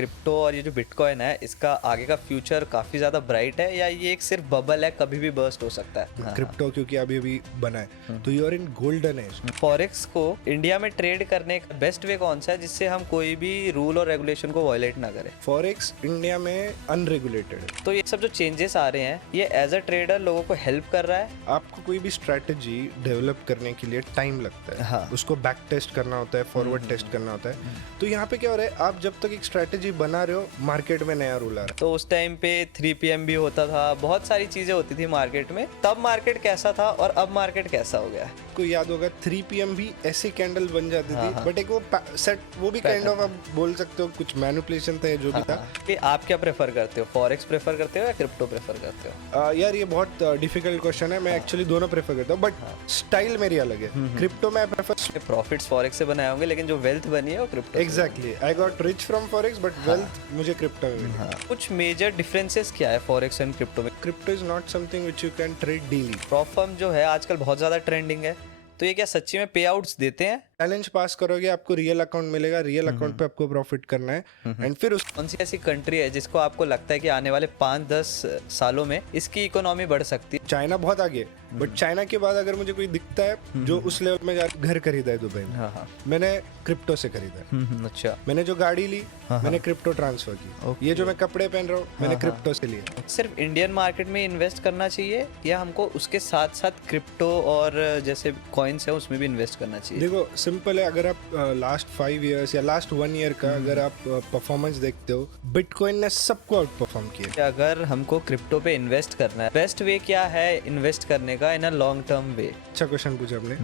Crypto और ये जो बिटकॉइन है इसका आगे का फ्यूचर काफ़ी ज़्यादा ब्राइट है या ये एक सिर्फ बबल है, कभी भी बर्स्ट हो सकता है? क्रिप्टो क्योंकि अभी अभी बना है तो you are in golden age. Forex को इंडिया में ट्रेड करने का बेस्ट वे कौन सा है जिससे हम कोई भी रूल और रेगुलेशन को वायलेट ना करें? फॉरेक्स इंडिया में अनरेगुलेटेड है। तो ये सब जो चेंजेस आ रहे हैं ये एज अ ट्रेडर लोगों को हेल्प कर रहा है? आपको कोई भी स्ट्रैटेजी डेवलप करने के लिए टाइम लगता है। हाँ। उसको बैक टेस्ट करना होता है, फॉरवर्ड टेस्ट करना होता है। तो यहाँ पे क्या हो रहा है, आप जब तक एक स्ट्रैटेजी बना रहे हो, मार्केट में नया रूल आ रहा तो उस टाइम पे 3 PM भी होता था, बहुत सारी चीजें होती थी मार्केट में। तब मार्केट कैसा था और अब मार्केट कैसा हो गया है? है। को याद होगा 3 PM भी ऐसे कैंडल बन जाती थी, बट एक वो सेट, वो भी काइंड ऑफ आप बोल सकते हो कुछ मैनिपुलेशन था, जो भी था। कि आप क्या प्रेफर करते हो, फॉरेक्स प्रेफर करते हो या क्रिप्टो प्रेफर करते हो? यार ये बहुत डिफिकल्ट क्वेश्चन है। मैं एक्चुअली दोनों प्रेफर करता हूँ, बट स्टाइल मेरी अलग है। क्रिप्टो में प्रेफर प्रॉफिट्स फॉरेक्स से बनाए होंगे लेकिन जो वेल्थ बनी है वो क्रिप्टो से। Exactly. I got rich from forex, but wealth मुझे क्रिप्टो में मिली। कुछ मेजर डिफरेंसेस क्या है फॉरेक्स एंड क्रिप्टो में? Crypto is not something which you can trade daily. Prop firm जो है आजकल बहुत ज्यादा ट्रेंडिंग है, तो ये क्या सच्ची में पे आउट्स देते हैं? चैलेंज पास करोगे आपको रियल अकाउंट मिलेगा, रियल अकाउंट पे आपको प्रॉफिट करना है, एंड फिर उस कौन सी ऐसी कंट्री है जिसको आपको लगता है कि आने वाले 5-10 सालों में इसकी इकोनॉमी बढ़ सकती है? चाइना बहुत आगे, बट चाइना के बाद अगर मुझे कोई दिखता है जो उस लेवल में घर खरीदा है दुबई में, हाँ। मैंने क्रिप्टो से खरीदा है। अच्छा। मैंने जो गाड़ी ली मैंने क्रिप्टो ट्रांसफर की। ये जो मैं कपड़े पहन रहा हूँ मैंने क्रिप्टो से लिए। सिर्फ इंडियन मार्केट में इन्वेस्ट करना चाहिए या हमको उसके साथ साथ क्रिप्टो और जैसे कॉइन्स है उसमें भी इन्वेस्ट करना चाहिए? देखो सिंपल है, अगर आप लास्ट 5 इयर्स या लास्ट 1 ईयर का अगर आप परफॉर्मेंस देखते हो, बिटकॉइन ने सबको आउट परफॉर्म किया। अगर हमको क्रिप्टो पे इन्वेस्ट करना है, बेस्ट वे क्या है इन्वेस्ट करने का इन अ लॉन्ग टर्म वे? अच्छा क्वेश्चन पूछा आपने।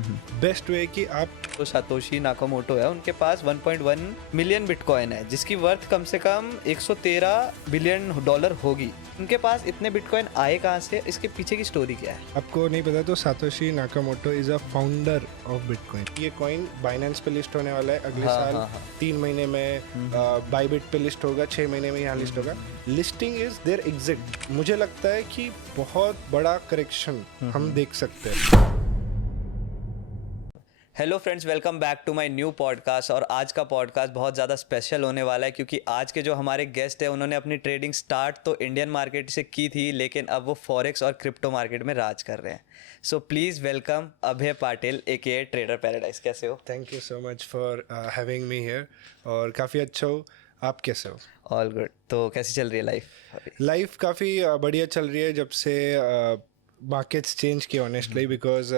बेस्ट वे कि आप तो सातोशी नाकामोटो है, उनके पास 1.1 मिलियन बिटकॉइन है जिसकी वर्थ कम से कम $113 बिलियन होगी। उनके पास इतने बिटकॉइन आए कहाँ से? इसके पीछे की स्टोरी क्या है? आपको नहीं पता तो Satoshi Nakamoto is a founder of bitcoin. ये कॉइन बाइनेंस पे लिस्ट होने वाला है अगले साल। 3 महीने में बाइबिट पे लिस्ट होगा, 6 महीने में यहाँ लिस्ट होगा। Listing is there exit. मुझे लगता है कि बहुत बड़ा करेक्शन हम देख सकते हैं। Hello friends, welcome back to my new podcast. और आज का पॉडकास्ट बहुत ज़्यादा स्पेशल होने वाला है क्योंकि आज के जो हमारे गेस्ट हैं उन्होंने अपनी ट्रेडिंग स्टार्ट तो इंडियन मार्केट से की थी, लेकिन अब वो फॉरेक्स और क्रिप्टो मार्केट में राज कर रहे हैं। So please welcome Abhay Patil AKA trader paradise. कैसे हो? Thank you so much for having me here. और काफ़ी अच्छा हो। आप कैसे हो? All good. तो कैसी चल रही है लाइफ? लाइफ काफ़ी बढ़िया चल रही है जब से मार्केट्स चेंज किए ऑनेस्टली, बिकॉज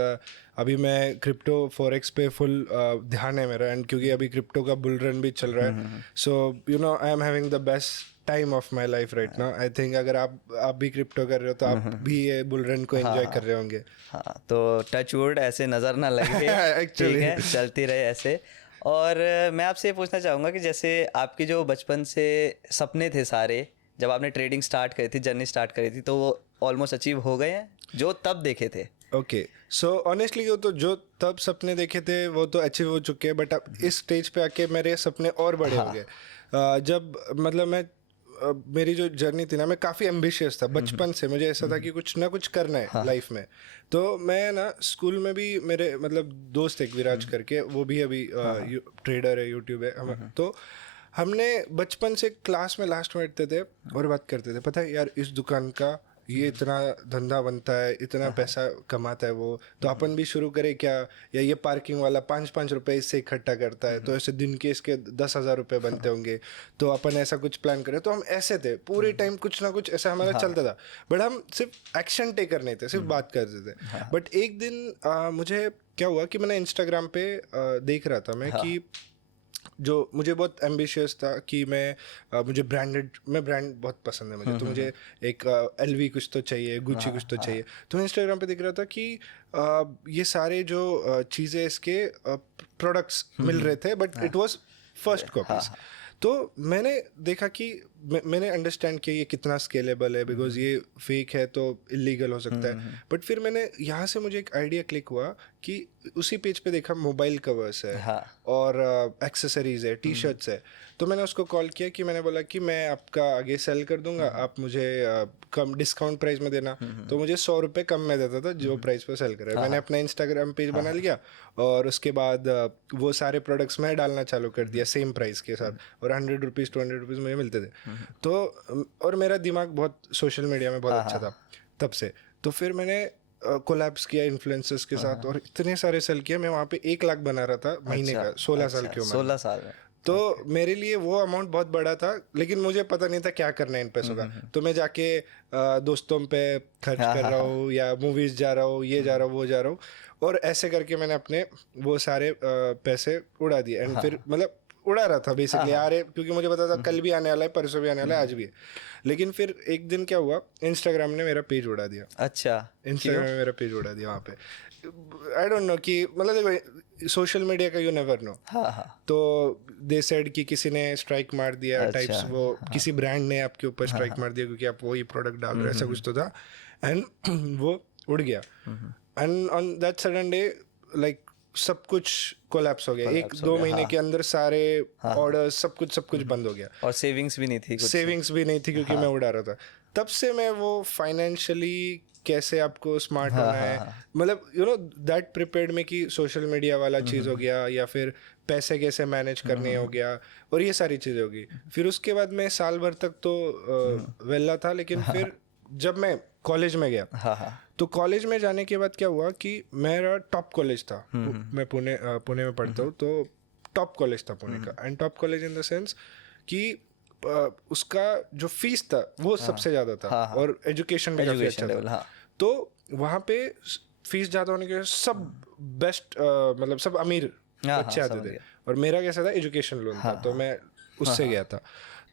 अभी मैं क्रिप्टो फॉरेक्स पे फुल ध्यान है मेरा, एंड क्योंकि अभी क्रिप्टो का बुल रन भी चल रहा है। So you know I am having the best time of my life right now. I think अगर आप भी क्रिप्टो कर रहे हो तो आप भी ये बुल रन को एंजॉय कर रहे होंगे। हाँ, तो टच वुड ऐसे नज़र ना लगे। Actually. ठीक है, चलती रहे ऐसे। और मैं आपसे ये पूछना चाहूँगा कि जैसे आपकी जो बचपन से सपने थे सारे, जब आपने ट्रेडिंग स्टार्ट करी थी, जर्नी स्टार्ट करी थी, तो वो ऑलमोस्ट अचीव हो गए हैं जो तब देखे थे? ओके, सो ऑनेस्टली तो जो तब सपने देखे थे वो तो अचीव हो चुके हैं, बट अब इस स्टेज पे आके मेरे सपने और बड़े हो गए। जब मतलब मैं मेरी जो जर्नी थी ना, मैं काफ़ी एम्बिशियस था बचपन से। मुझे ऐसा था कि कुछ ना कुछ करना है लाइफ में। तो मैं ना स्कूल में भी, मेरे मतलब दोस्त एक विराज करके, वो भी अभी ट्रेडर है, यूट्यूब है। तो हमने बचपन से क्लास में लास्ट में बैठते थे और बात करते थे, पता है यार इस दुकान का ये इतना धंधा बनता है, इतना पैसा कमाता है वो, तो अपन भी शुरू करें क्या? या ये पार्किंग वाला 5-5 रुपए इससे इकट्ठा करता है, तो ऐसे दिन के इसके 10,000 रुपये बनते होंगे, तो अपन ऐसा कुछ प्लान करें। तो हम ऐसे थे पूरे टाइम, कुछ ना कुछ ऐसा हमारा चलता था, बट हम सिर्फ एक्शन टेकर नहीं थे, सिर्फ बात करते थे। बट एक दिन मुझे क्या हुआ कि मैंने इंस्टाग्राम पे देख रहा था मैं कि जो मुझे बहुत एम्बिशियस था कि मुझे मैं ब्रांड बहुत पसंद है मुझे, तो मुझे एक LV कुछ तो चाहिए, गुच्ची कुछ तो चाहिए। तो मैं इंस्टाग्राम पे देख रहा था कि ये सारे जो चीज़ें इसके प्रोडक्ट्स मिल रहे थे, but it was first copies. तो मैंने देखा कि मैंने अंडरस्टैंड किया ये कितना स्केलेबल है, बिकॉज ये फेक है तो इलीगल हो सकता है। बट फिर मैंने यहाँ से मुझे एक आइडिया क्लिक हुआ कि उसी पेज पे देखा मोबाइल कवर्स है हाँ। और एक्सेसरीज है, टी शर्ट्स है। तो मैंने उसको कॉल किया कि मैंने बोला कि मैं आपका आगे सेल कर दूंगा, आप मुझे कम डिस्काउंट प्राइस में देना। तो मुझे 100 रुपये कम में देता था जो प्राइस पे सेल कर रहा है। मैंने अपना इंस्टाग्राम पेज बना लिया और उसके बाद वो सारे प्रोडक्ट्स मैं डालना चालू कर दिया सेम प्राइस के साथ, और 100 रुपीज़ 200 रुपीज़ मुझे मिलते थे। तो और मेरा दिमाग बहुत सोशल मीडिया में बहुत अच्छा था तब से। तो फिर मैंने कोलैब्स किया इन्फ्लुएंसर्स के साथ और इतने सारे सेल किया। मैं वहाँ पे 1 लाख बना रहा था महीने का, 16 साल की उम्र में। 16 साल में। तो मेरे लिए वो अमाउंट बहुत बड़ा था, लेकिन मुझे पता नहीं था क्या करना है इन पैसों का। तो मैं जाके दोस्तों पे खर्च कर रहा हूँ, या मूवीज जा रहा हूँ, ये जा रहा हूँ, वो जा रहा हूँ, और ऐसे करके मैंने अपने वो सारे पैसे उड़ा दिए। एंड फिर मतलब उड़ा रहा था बेसिकली यार, क्योंकि मुझे पता था कल भी आने वाला है, परसों भी आने वाला है, आज भी है। लेकिन फिर एक दिन क्या हुआ, इंस्टाग्राम ने मेरा पेज उड़ा दिया। अच्छा, इंस्टाग्राम ने मेरा पेज उड़ा दिया वहाँ पे। आई डोंट नो कि मतलब देखो सोशल मीडिया का यू नेवर नो। तो दे सेड कि किसी ने स्ट्राइक मार दिया टाइप्स, वो किसी ब्रांड ने आपके ऊपर स्ट्राइक मार दिया क्योंकि आप वही प्रोडक्ट डाल रहे हो, ऐसा कुछ तो था। एंड वो उड़ गया। And on that sudden day like सब कुछ कोलैप्स हो गया। 1-2 महीने के अंदर सारे ऑर्डर सब कुछ बंद हो गया। और सेविंग्स भी नहीं थी, सेविंग्स भी नहीं थी क्योंकि मैं उड़ा रहा था। तब से मैं वो फाइनेंशियली कैसे आपको स्मार्ट होना है, मतलब यू नो दैट प्रिपेयर्ड में कि सोशल मीडिया वाला चीज़ हो गया, या फिर पैसे कैसे मैनेज करने हो गया, और ये सारी चीज़ें होगी। फिर उसके बाद मैं साल भर तक तो वेला था, लेकिन फिर जब मैं कॉलेज में गया तो कॉलेज में जाने के बाद क्या हुआ कि मेरा टॉप कॉलेज था। मैं पुणे में पढ़ता हूँ, तो टॉप कॉलेज था पुणे का। And top college in the sense कि उसका जो फीस था वो सबसे ज़्यादा था, और एजुकेशन भी काफ़ी अच्छा था। तो वहाँ पे फीस ज़्यादा होने के सब बेस्ट मतलब सब अमीर बच्चे आते थे, और मेरा कैसा था, एजुकेशन लोन था, तो मैं उससे गया था।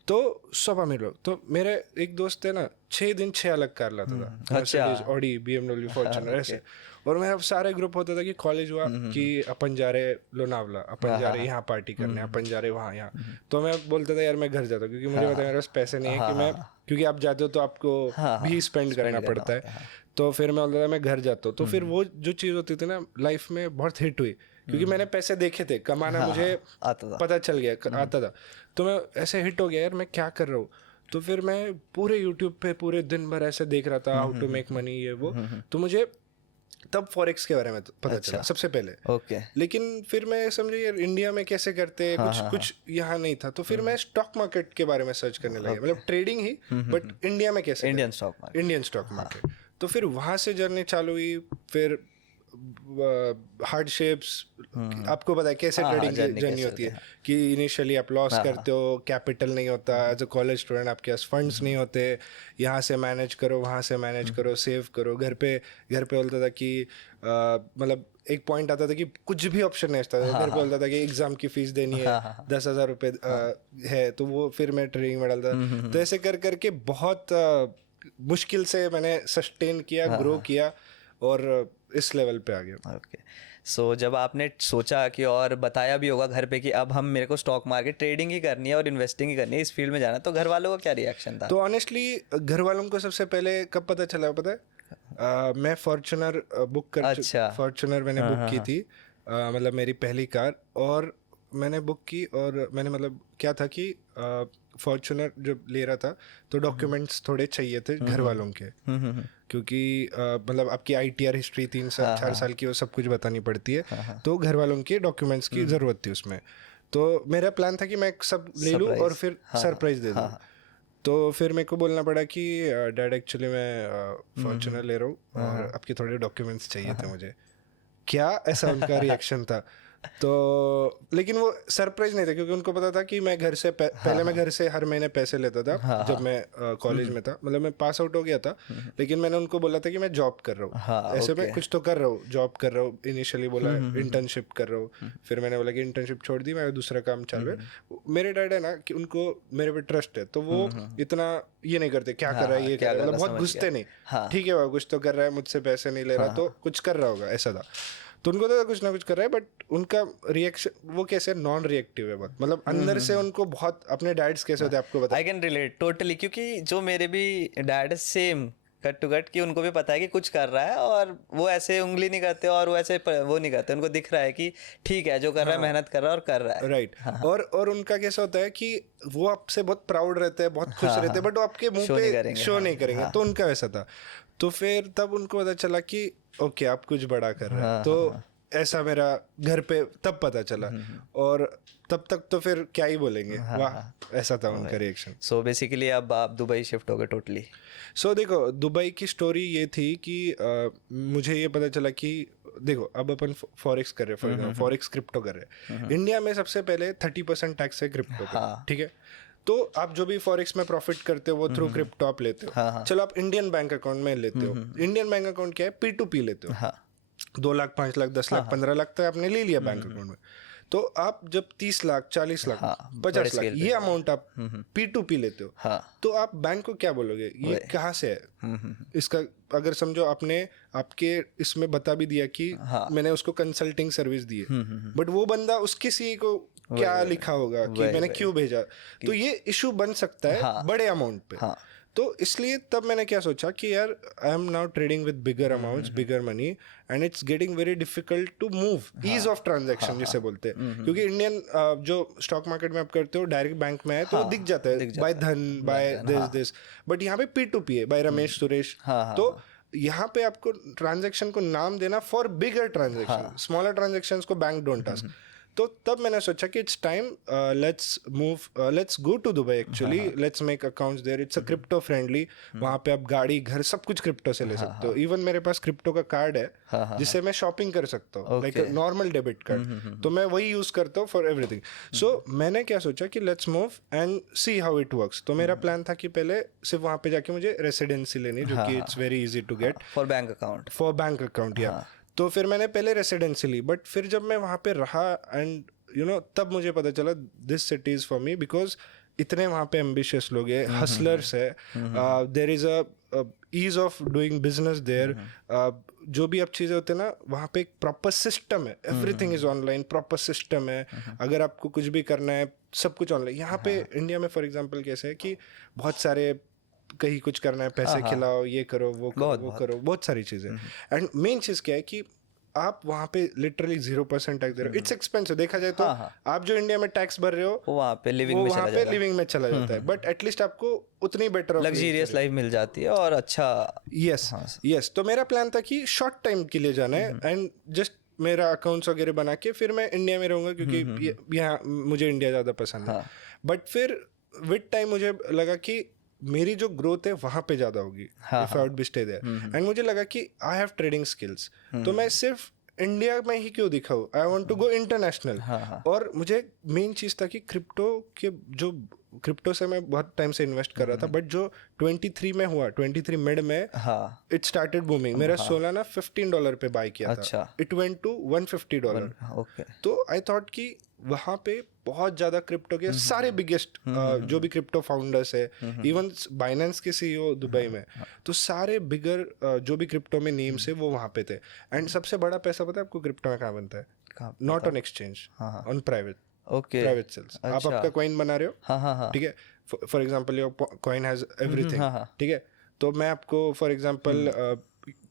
तो सब अमीर लोग। तो मेरे एक दोस्त है ना, 6 दिन 6 अलग कार लाता था, मर्सिडीज, ऑडी, BMW, फॉर्च्यूनर, ऐसे। और मेरा सारे ग्रुप होता था कि कॉलेज हुआ कि अपन जा रहे लोनावला, अपन जा रहे यहाँ पार्टी करने, अपन जा रहे वहाँ यहाँ। तो मैं बोलता था यार मैं घर जाता हूँ, क्योंकि मुझे पता है मेरे पास पैसे नहीं है कि मैं, क्योंकि आप जाते हो तो आपको भी स्पेंड करना पड़ता है। तो फिर मैं बोलता था मैं घर जाता हूँ। तो फिर वो जो चीज़ होती थी ना लाइफ में बहुत हिट हुई, क्योंकि मैंने पैसे देखे थे, कमाना मुझे पता चल गया, आता था। तो मैं ऐसे हिट हो गया यार मैं क्या कर रहा हूँ। तो फिर मैं पूरे यूट्यूब पे पूरे दिन भर ऐसे देख रहा था, हाउ टू मेक मनी, ये वो। तो मुझे तब फॉरेक्स के बारे में पता चला सबसे पहले। लेकिन फिर मैं समझे यार इंडिया में कैसे करते हैं, कुछ यहाँ नहीं था। तो फिर मैं स्टॉक मार्केट के बारे में सर्च करने लगा, मतलब ट्रेडिंग ही, बट इंडिया में कैसे, इंडियन स्टॉक मार्केट। तो फिर वहाँ से जर्नी चालू हुई। फिर हार्डशिप्स, आपको पता है कैसे ट्रेडिंग जर्नी होती है, कि इनिशियली आप लॉस करते हो, कैपिटल नहीं होता, एज अ कॉलेज स्टूडेंट आपके पास फंड्स नहीं होते, यहाँ से मैनेज करो, वहाँ से मैनेज करो, सेव करो। घर पे बोलता था कि मतलब एक पॉइंट आता था कि कुछ भी ऑप्शन नहीं था। घर पे बोलता था कि एग्जाम की फीस देनी है, 10,000 रुपये है, तो वो फिर मैं ट्रेडिंग में डालता। तो ऐसे कर करके बहुत मुश्किल से मैंने सस्टेन किया, ग्रो किया, और इस लेवल पे आ गया। ओके, सो जब आपने सोचा कि, और बताया भी होगा घर पे कि अब हम, मेरे को स्टॉक मार्केट ट्रेडिंग ही करनी है और इन्वेस्टिंग ही करनी है, इस फील्ड में जाना है, तो घर वालों का क्या रिएक्शन था? तो ऑनेस्टली घर वालों को सबसे पहले कब पता चला पता है? मैं फॉर्च्यूनर बुक कर फॉर्च्यूनर मैंने बुक की थी, मतलब मेरी पहली कार, और मैंने बुक की। और मैंने मतलब क्या था कि फॉर्च्यूनर जब ले रहा था तो डॉक्यूमेंट्स थोड़े चाहिए थे घर वालों के, क्योंकि मतलब आपकी ITR हिस्ट्री 3-4 साल की वो सब कुछ बतानी पड़ती है। तो घर वालों के डॉक्यूमेंट्स की ज़रूरत थी उसमें। तो मेरा प्लान था कि मैं सब ले लूँ और फिर सरप्राइज दे दूँ। तो फिर मेरे को बोलना पड़ा कि डैड एक्चुअली मैं फॉर्च्यूनर ले रहा हूँ और आपके थोड़े डॉक्यूमेंट्स चाहिए थे मुझे। क्या ऐसा उनका रिएक्शन था। तो लेकिन वो सरप्राइज नहीं था, क्योंकि उनको पता था कि मैं घर से पहले मैं घर से हर महीने पैसे लेता था जब मैं कॉलेज में था, मतलब मैं पास आउट हो गया था। लेकिन मैंने उनको बोला था कि मैं जॉब कर रहा हूँ, ऐसे मैं कुछ तो कर रहा हूँ, जॉब कर रहा हूँ। इनिशियली बोला इंटर्नशिप कर रहा हूँ, फिर मैंने बोला कि इंटर्नशिप छोड़ दी, मैं दूसरा काम चालू है। मेरे डैड है ना कि उनको मेरे पे ट्रस्ट है, तो वो इतना ये नहीं करते क्या कर रहा है, ये कर रहा है, मतलब बहुत घुसते नहीं। ठीक है वो कुछ तो कर रहा है, मुझसे पैसे नहीं ले रहा, तो कुछ कर रहा होगा, ऐसा था। तो उनको तो कुछ ना कुछ कर रहा है, बट उनका रिएक्शन वो कैसे नॉन रिएक्टिव है बहुत, मतलब अंदर से उनको बहुत, अपने डैड्स कैसे होते हैं आपको बता। आई कैन रिलेट टोटली, क्योंकि जो मेरे भी dad same cut to cut कि उनको भी पता है कि कुछ कर रहा है और वो ऐसे उंगली नहीं करते और वो ऐसे वो नहीं करते, उनको दिख रहा है कि ठीक है जो कर रहा है मेहनत कर रहा है और कर रहा है। राइट। और उनका कैसा होता है कि वो आपसे बहुत प्राउड रहते हैं, बहुत खुश रहते हैं, बट वो आपके मुंह पे शो नहीं करेंगे। तो उनका वैसा था। तो फिर तब उनको पता चला कि ओके आप कुछ बड़ा कर रहे हैं। तो ऐसा मेरा घर पे तब पता चला, और तब तक तो फिर क्या ही बोलेंगे, वाह, ऐसा था उनका रिएक्शन। सो बेसिकली अब आप दुबई शिफ्ट हो गए टोटली। सो देखो, दुबई की स्टोरी ये थी कि मुझे ये पता चला कि देखो अब अपन फॉरेक्स कर रहे हैं, फॉर एग्जाम्पल फॉरेक्स क्रिप्टो कर रहे हैं। इंडिया में सबसे पहले 30% टैक्स है क्रिप्टो पे, ठीक है। तो आप जो भी फॉरेक्स में प्रॉफिट करते हो वो थ्रू क्रिप्टो आप लेते हो। चलो आप इंडियन बैंक अकाउंट में लेते हो। इंडियन बैंक अकाउंट क्या है, P2P लेते हो। 2 लाख 5 लाख 10 लाख 15 लाख तक आपने ले लिया बैंक अकाउंट में। तो आप जब 30 लाख 40 लाख 50 लाख ये अमाउंट आप P2P लेते हो, तो आप बैंक को क्या बोलोगे, ये कहाँ से है? इसका अगर समझो आपने आपके इसमें बता भी दिया कि मैंने उसको कंसल्टिंग सर्विस दी है, बट वो बंदा उसके सीए को क्या लिखा होगा कि मैंने क्यों भेजा, तो ये इशू बन सकता है बड़े अमाउंट पे। तो इसलिए तब मैंने क्या सोचा कि यार I am now trading with bigger amounts, bigger money, and it's getting very difficult to move, ease of transaction जिसे बोलते हैं। क्योंकि इंडियन जो स्टॉक मार्केट में आप करते हो डायरेक्ट बैंक में है तो दिख जाता है बाय धन, बाय दिस, बट यहाँ पे P2P है, बाय रमेश सुरेश। तो यहाँ पे आपको ट्रांजैक्शन को नाम देना for bigger transaction, smaller transaction को बैंक डोंट आस्क। तो तब मैंने सोचा कि it's time, let's go to Dubai actually, let's make accounts there. It's a crypto friendly, वहाँ पे आप गाड़ी घर सब कुछ क्रिप्टो से ले सकते हो। इवन मेरे पास क्रिप्टो का कार्ड है जिससे मैं शॉपिंग कर सकता हूँ, लाइक नॉर्मल डेबिट कार्ड। तो मैं वही यूज करता हूँ फॉर एवरीथिंग। सो मैंने क्या सोचा कि let's move and see how it works. तो मेरा प्लान था कि पहले सिर्फ वहाँ पे जाके मुझे रेसिडेंसी लेनी, जो कि it's very easy to get for bank account, yeah. तो फिर मैंने पहले रेसिडेंसी ली, बट फिर जब मैं वहाँ पे रहा एंड तब मुझे पता चला this city is for me, because इतने वहाँ पे एम्बिशियस लोग हैं, हसलर्स है, there is a ease of doing business there. जो भी अब चीज़ें होते हैं ना, वहाँ पे एक प्रॉपर सिस्टम है, everything is online, proper system है। अगर आपको कुछ भी करना है सब कुछ ऑनलाइन। यहाँ पे इंडिया में फॉर एग्जाम्पल कैसे है कि बहुत सारे कहीं कुछ करना है, पैसे खिलाओ, ये करो, वो करो, बहुत सारी चीज़ें। एंड मेन चीज़ क्या है कि आप वहाँ पे लिटरली 0% टैक्स दे रहे हो। इट्स एक्सपेंसिव, देखा जाए तो आप जो इंडिया में टैक्स भर रहे हो वहाँ पे लिविंग में चला जाता है, बट एटलीस्ट आपको उतनी बेटर लग्जरियस लाइफ मिल जाती है और अच्छा। यस। तो मेरा प्लान था कि शॉर्ट टाइम के लिए जाना है एंड जस्ट मेरा अकाउंट्स वगैरह बना के फिर मैं इंडिया में रहूँगा, क्योंकि यहाँ मुझे इंडिया ज़्यादा पसंद है। बट फिर विद टाइम मुझे लगा कि मेरी जो ग्रोथ है वहाँ पे ज़्यादा होगी if I would be stay there. And मुझे लगा कि आई हैव ट्रेडिंग स्किल्स, तो मैं सिर्फ इंडिया में ही क्यों दिखाऊँ, I want to go international. और मुझे मेन चीज़ था कि क्रिप्टो से मैं बहुत टाइम से इन्वेस्ट कर रहा था, बट जो 23 में हुआ, 23 मिड में इट स्टार्टेड बूमिंग। मेरा सोलाना $15 पे बाय किया था, इट वेंट टू $150। तो आई थॉट कि वहाँ पे बहुत ज़्यादा क्रिप्टो के सारे बिगेस्ट जो भी क्रिप्टो फाउंडर्स है, इवन बाइनेंस के सीईओ दुबई में, तो सारे बिगर जो भी क्रिप्टो में नेम्स है वो वहाँ पे थे। एंड सबसे बड़ा पैसा पता है आपको क्रिप्टो में कहाँ बनता है? Not on exchange, on private sales. आप आपका कॉइन बना रहे हो, ठीक है, for example your coin has everything, ठीक है। तो मैं आपको फॉर एग्जांपल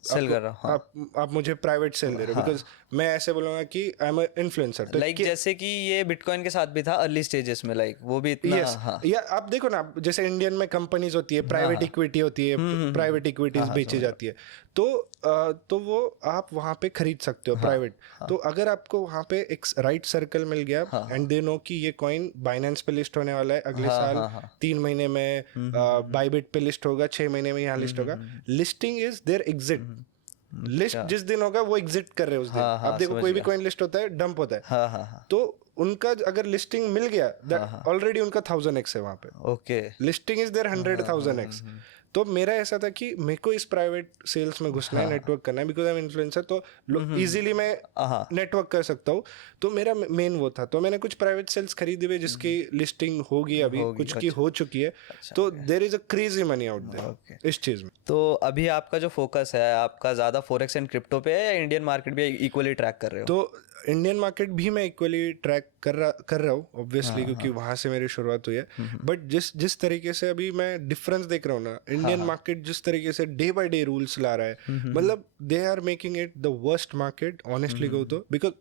सेल कर रहा हूँ, आप मुझे प्राइवेट सेल दे रहे हो, बिकॉज मैं ऐसे बोलूंगा कि आई एम इन्फ्लुएंसर। तो लाइक जैसे कि ये बिटकॉइन के साथ भी था अर्ली स्टेजेस में, लाइक वो भी इतना या आप देखो ना, जैसे इंडियन में कंपनीज होती है, प्राइवेट इक्विटी होती है, प्राइवेट इक्विटीज बेची जाती है, तो वो आप वहाँ पे खरीद सकते हो प्राइवेट। तो अगर आपको वहाँ पे एक राइट सर्कल मिल गया एंड दे नो कि ये कॉइन बाइनेंस पे लिस्ट होने वाला है अगले साल 3 महीने में, बाइबिट पे लिस्ट होगा 6 महीने में, यहाँ लिस्ट होगा, listing is there exit. List जिस दिन होगा वो एग्जिट कर रहे हैं उस दिन। आप देखो कोई भी कॉइन लिस्ट होता है, डंप होता है, तो उनका अगर लिस्टिंग मिल गया ऑलरेडी उनका 1000x है वहाँ पे। Listing is there 100,000x। तो मेरा ऐसा था कि मेरे को इस प्राइवेट सेल्स में घुसना है, नेटवर्क करना है, बिकॉज आई एम इन्फ्लुएंसर, तो इजीली मैं नेटवर्क कर सकता हूँ। तो मेरा मेन वो था। तो मैंने कुछ प्राइवेट सेल्स खरीदे हुए जिसकी लिस्टिंग होगी, अभी कुछ की हो चुकी है। तो there is a crazy money out there इस चीज में। तो अभी आपका जो फोकस है, आपका ज्यादा फॉरेक्स एंड क्रिप्टो पे है या इंडियन मार्केट भी इक्वली ट्रैक कर रहे हो? तो इंडियन मार्केट भी मैं इक्वली ट्रैक कर रहा हूँ ऑब्वियसली, क्योंकि वहाँ से मेरी शुरुआत हुई है। बट जिस तरीके से अभी मैं डिफरेंस देख रहा हूँ ना, इंडियन मार्केट जिस तरीके से डे बाय डे रूल्स ला रहा है, मतलब they are making it the worst market honestly गो तो, बिकॉज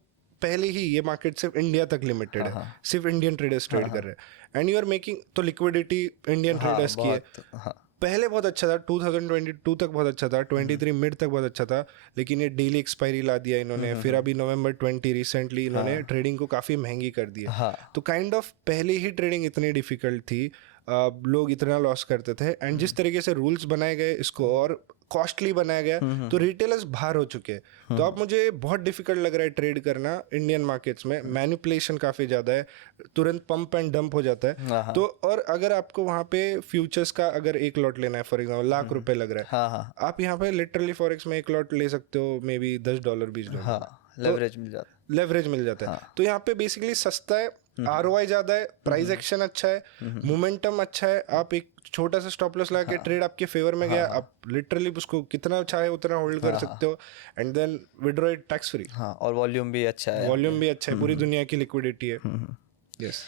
पहले ही ये मार्केट सिर्फ इंडिया तक लिमिटेड है, सिर्फ इंडियन ट्रेडर्स ट्रेड कर रहे हैं, एंड यू आर मेकिंग, तो लिक्विडिटी इंडियन ट्रेडर्स की है। पहले बहुत अच्छा था, 2022 तक बहुत अच्छा था, 23 मिड तक बहुत अच्छा था, लेकिन ये डेली एक्सपायरी ला दिया इन्होंने। फिर अभी नवंबर 20 रिसेंटली इन्होंने ट्रेडिंग को काफ़ी महंगी कर दी है। तो काइंड ऑफ पहले ही ट्रेडिंग इतनी डिफिकल्ट थी, लोग इतना लॉस करते थे, एंड जिस तरीके से रूल्स बनाए गए इसको और कॉस्टली बनाया गया, तो रिटेलर्स बाहर हो चुके हैं। तो अब मुझे बहुत डिफिकल्ट लग रहा है ट्रेड करना इंडियन मार्केट्स में। मैनिपुलेशन काफ़ी ज़्यादा है, तुरंत पंप एंड डंप हो जाता है। तो और अगर आपको वहाँ पे फ्यूचर्स का अगर एक लॉट लेना है, फॉर एग्जाम्पल ₹1,00,000 लग रहा है, आप यहाँ पे लिटरली फॉरेक्स में एक लॉट ले सकते हो, मे बी $10 $20। लेवरेज मिल जाता है। तो यहाँ पे बेसिकली सस्ता है, ROI ज्यादा है, प्राइस एक्शन अच्छा है, मोमेंटम अच्छा है। आप एक छोटा सा स्टॉप लॉस लगा के ट्रेड आपके फेवर में गया, आप लिटरली उसको कितना चाहे उतना होल्ड कर सकते हो, and then withdraw it tax free. और वॉल्यूम भी अच्छा है, पूरी दुनिया की लिक्विडिटी है। यस।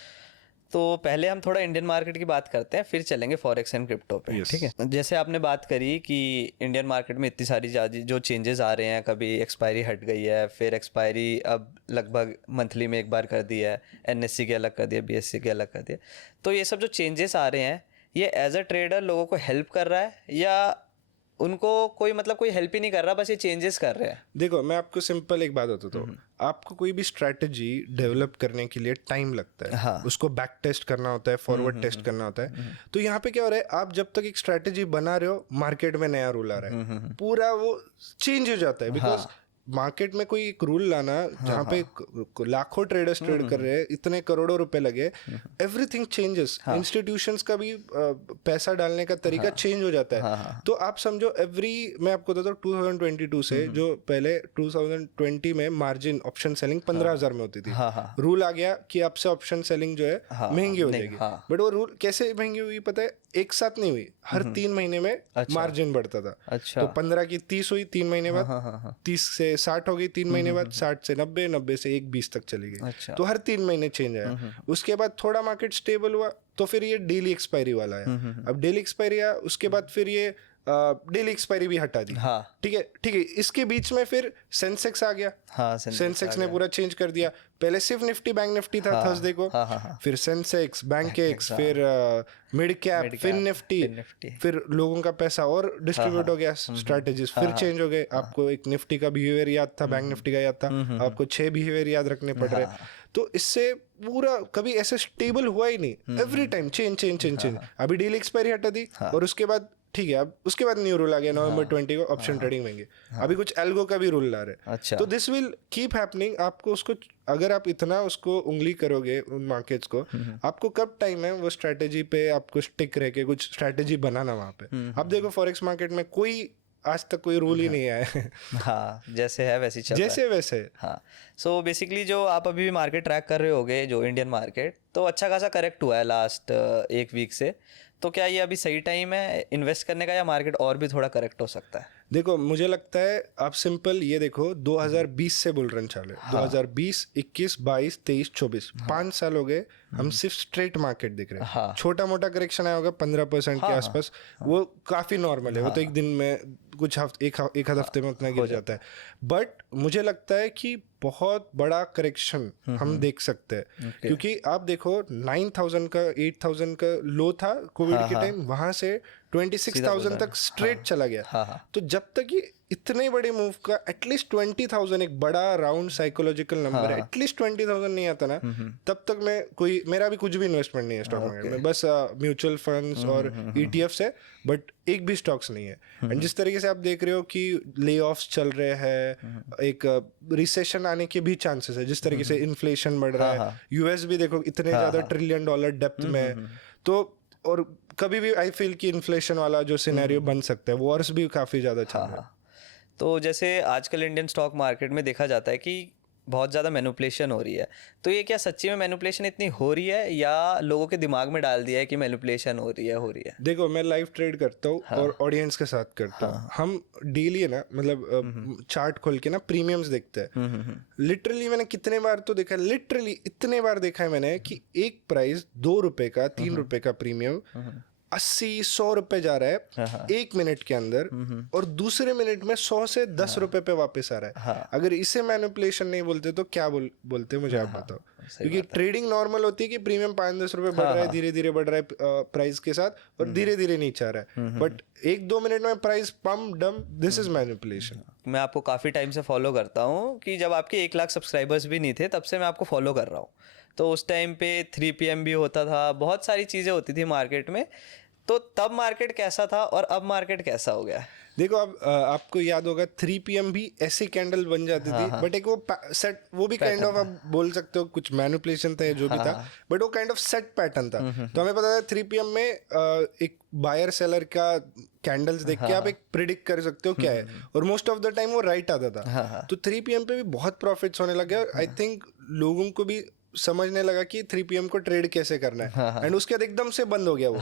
तो पहले हम थोड़ा इंडियन मार्केट की बात करते हैं, फिर चलेंगे फॉरेक्स एंड क्रिप्टो पे। ठीक है, जैसे आपने बात करी कि इंडियन मार्केट में इतनी सारी जो चेंजेस आ रहे हैं, कभी एक्सपायरी हट गई है, फिर एक्सपायरी अब लगभग मंथली में एक बार कर दिया है, NSE के अलग कर दिया, BSE के अलग कर दिया। तो ये सब जो चेंजेस आ रहे हैं, ये एज अ ट्रेडर लोगों को हेल्प कर रहा है या उनको कोई हेल्प ही नहीं कर रहा, बस ये चेंजेस कर रहे हैं? देखो, मैं आपको सिंपल एक बात बताता हूँ। आपको कोई भी स्ट्रैटेजी डेवलप करने के लिए टाइम लगता है। उसको बैक टेस्ट करना होता है, फॉरवर्ड टेस्ट करना होता है। तो यहाँ पे क्या हो रहा है, आप जब तक एक स्ट्रैटेजी बना रहे हो, मार्केट में नया रूल आ रहा है, पूरा वो चेंज हो जाता है। बिकॉज मार्केट में कोई एक रूल लाना जहाँ पे लाखों ट्रेडर्स ट्रेड कर रहे हैं, इतने करोड़ों रुपए लगे, एवरीथिंग चेंजेस। इंस्टीट्यूशंस का भी पैसा डालने का तरीका चेंज हो जाता है। तो आप समझो मैं आपको बताता हूँ 2022 से, जो पहले 2020 में मार्जिन ऑप्शन सेलिंग 15,000 में होती थी, रूल आ गया कि आपसे ऑप्शन सेलिंग जो है महंगी हो जाएगी। बट वो रूल कैसे महंगी हुई पता है? एक साथ नहीं हुई, हर 3 महीने में मार्जिन बढ़ता था। तो 15 की 30 हुई 3 महीने बाद, 30 से 60 हो गई 3 महीने बाद, 60 से 90, 90 से 120 तक चली गई। तो हर 3 महीने चेंज आया। उसके बाद थोड़ा मार्केट स्टेबल हुआ, तो फिर ये डेली एक्सपायरी वाला है। अब डेली एक्सपायरी आया, उसके बाद फिर ये डेली एक्सपायरी भी हटा दी। ठीक है। इसके बीच में फिर सेंसेक्स आ गया। सेंसेक्स ने पूरा चेंज कर दिया। पहले सिर्फ निफ्टी बैंक निफ्टी था थर्सडे को, फिर सेंसेक्स, बैंकेक्स, फिर मिड कैप, फिर निफ्टी, फिर लोगों का पैसा और डिस्ट्रीब्यूट हो गया, स्ट्रैटेजीज फिर चेंज हो गए। आपको एक निफ्टी का बिहेवियर याद था, बैंक निफ्टी का याद था, आपको 6 बिहेवियर याद रखने पड़ रहे। तो इससे पूरा कभी ऐसे स्टेबल हुआ ही नहीं, एवरी टाइम चेंज। अभी डेली एक्सपायरी हटा दी, और उसके बाद ठीक है, अब उसके बाद न्यू रूल आ गया नवंबर 20 को, ऑप्शन ट्रेडिंग महंगे। अभी कुछ एल्गो का भी रूल ला रहे। तो दिस विल कीप हैपनिंग। आपको उसको, अगर आप इतना उसको उंगली करोगे उन मार्केट्स को, आपको कब टाइम है वो स्ट्रैटेजी पे आपको स्टिक रह के कुछ स्ट्रैटेजी बनाना वहाँ पे। अब देखो फॉरेक्स मार्केट में कोई आज तक कोई रूल ही नहीं आया है। जैसे है वैसे चल रहा है। जैसे वैसे। सो बेसिकली जो आप अभी भी मार्केट ट्रैक कर रहे होगे, जो इंडियन मार्केट, तो अच्छा खासा करेक्ट हुआ है लास्ट 1 वीक से। तो क्या ये अभी सही टाइम है इन्वेस्ट करने का, या मार्केट और भी थोड़ा करेक्ट हो सकता है? देखो, मुझे लगता है आप सिंपल ये देखो, 2020 से बुल रन चालू है। 2020, 21, 22, 23, 24, 5 साल हो गए, हम सिर्फ स्ट्रेट मार्केट दिख रहे हैं। छोटा मोटा करेक्शन आया होगा 15% के आसपास, वो काफी नॉर्मल है। वो तो एक दिन में कुछ एक हफ्ते में उतना गिर जाता है। बट मुझे लगता है कि बहुत बड़ा करेक्शन हम देख सकते हैं, क्योंकि आप देखो 9,000 का 8,000 का लो था कोविड के टाइम, वहां से 26,000 तक स्ट्रेट चला गया। तो जब तक ये इतने बड़े मूव का एटलीस्ट 20,000, एक बड़ा राउंड साइकोलॉजिकल नंबर है, एटलीस्ट 20,000 नहीं आता ना, तब तक मेरा भी कुछ भी इन्वेस्टमेंट नहीं है स्टॉक मार्केट में। बस म्यूचुअल फंड्स और ETFs है, बट एक भी स्टॉक्स नहीं है। एंड जिस तरीके से आप देख रहे हो कि ले ऑफ्स चल रहे हैं, एक रिसेशन आने के भी चांसेस है, जिस तरीके से इन्फ्लेशन बढ़ रहा है, US भी देखो इतने ज्यादा $1 ट्रिलियन डेप्थ में। तो और कभी भी आई फील कि इन्फ्लेशन वाला जो सिनेरियो बन सकता है, वॉर्स भी काफी ज्यादा चल रहा है। तो जैसे आजकल इंडियन स्टॉक मार्केट में देखा जाता है कि बहुत ज़्यादा मैनिपुलेशन हो रही है, तो ये क्या सच्ची में मैनिपुलेशन इतनी हो रही है या लोगों के दिमाग में डाल दिया है कि मैनिपुलेशन हो रही है? देखो, मैं लाइव ट्रेड करता हूँ और ऑडियंस के साथ करता हूँ। हम डेली है ना, मतलब चार्ट खोल के ना प्रीमियम्स देखते हैं। लिटरली मैंने कितने बार तो देखा, लिटरली इतने बार देखा है मैंने कि एक प्राइस 2 रुपए का, 3 रुपए का प्रीमियम 80-100 रुपए जा रहा है 1 मिनट के अंदर, और दूसरे मिनट में 100 से 10 रुपए पे वापस आ रहा है। अगर इसे मैनिपुलेशन नहीं बोलते तो क्या बोलते मुझे आप बताओ। क्योंकि ट्रेडिंग नॉर्मल होती है कि प्रीमियम 5-10 रुपए बढ़ रहा है, धीरे धीरे बढ़ रहा है प्राइस के साथ, और धीरे धीरे नीचे आ रहा है। बट 1-2 मिनट में प्राइस पम्प डम, दिस इज मैनिपुलेशन। मैं आपको काफ़ी टाइम से फॉलो करता हूँ कि जब आपके 1 लाख सब्सक्राइबर्स भी नहीं थे तब से मैं आपको फॉलो कर रहा हूँ। तो उस टाइम पे 3 PM भी होता था, बहुत सारी चीज़ें होती थी मार्केट में। तो तब मार्केट कैसा था और अब मार्केट कैसा हो गया है? देखो, अब आपको याद होगा 3 PM भी ऐसी कैंडल बन जाती थी, बट एक वो सेट, वो भी काइंड ऑफ आप बोल सकते हो कुछ मैनिपुलेशन था या जो भी था, बट वो काइंड ऑफ सेट पैटर्न था। तो हमें पता था 3 PM में एक बायर सेलर का कैंडल्स देख के आप एक प्रिडिक्ट कर सकते हो क्या है, और मोस्ट ऑफ द टाइम वो राइट आता था। तो 3 PM पे भी बहुत प्रॉफिट्स होने लगे, और आई थिंक लोगों को भी समझने लगा कि 3 PM को ट्रेड कैसे करना है। एंड उसके बाद एकदम से बंद हो गया वो।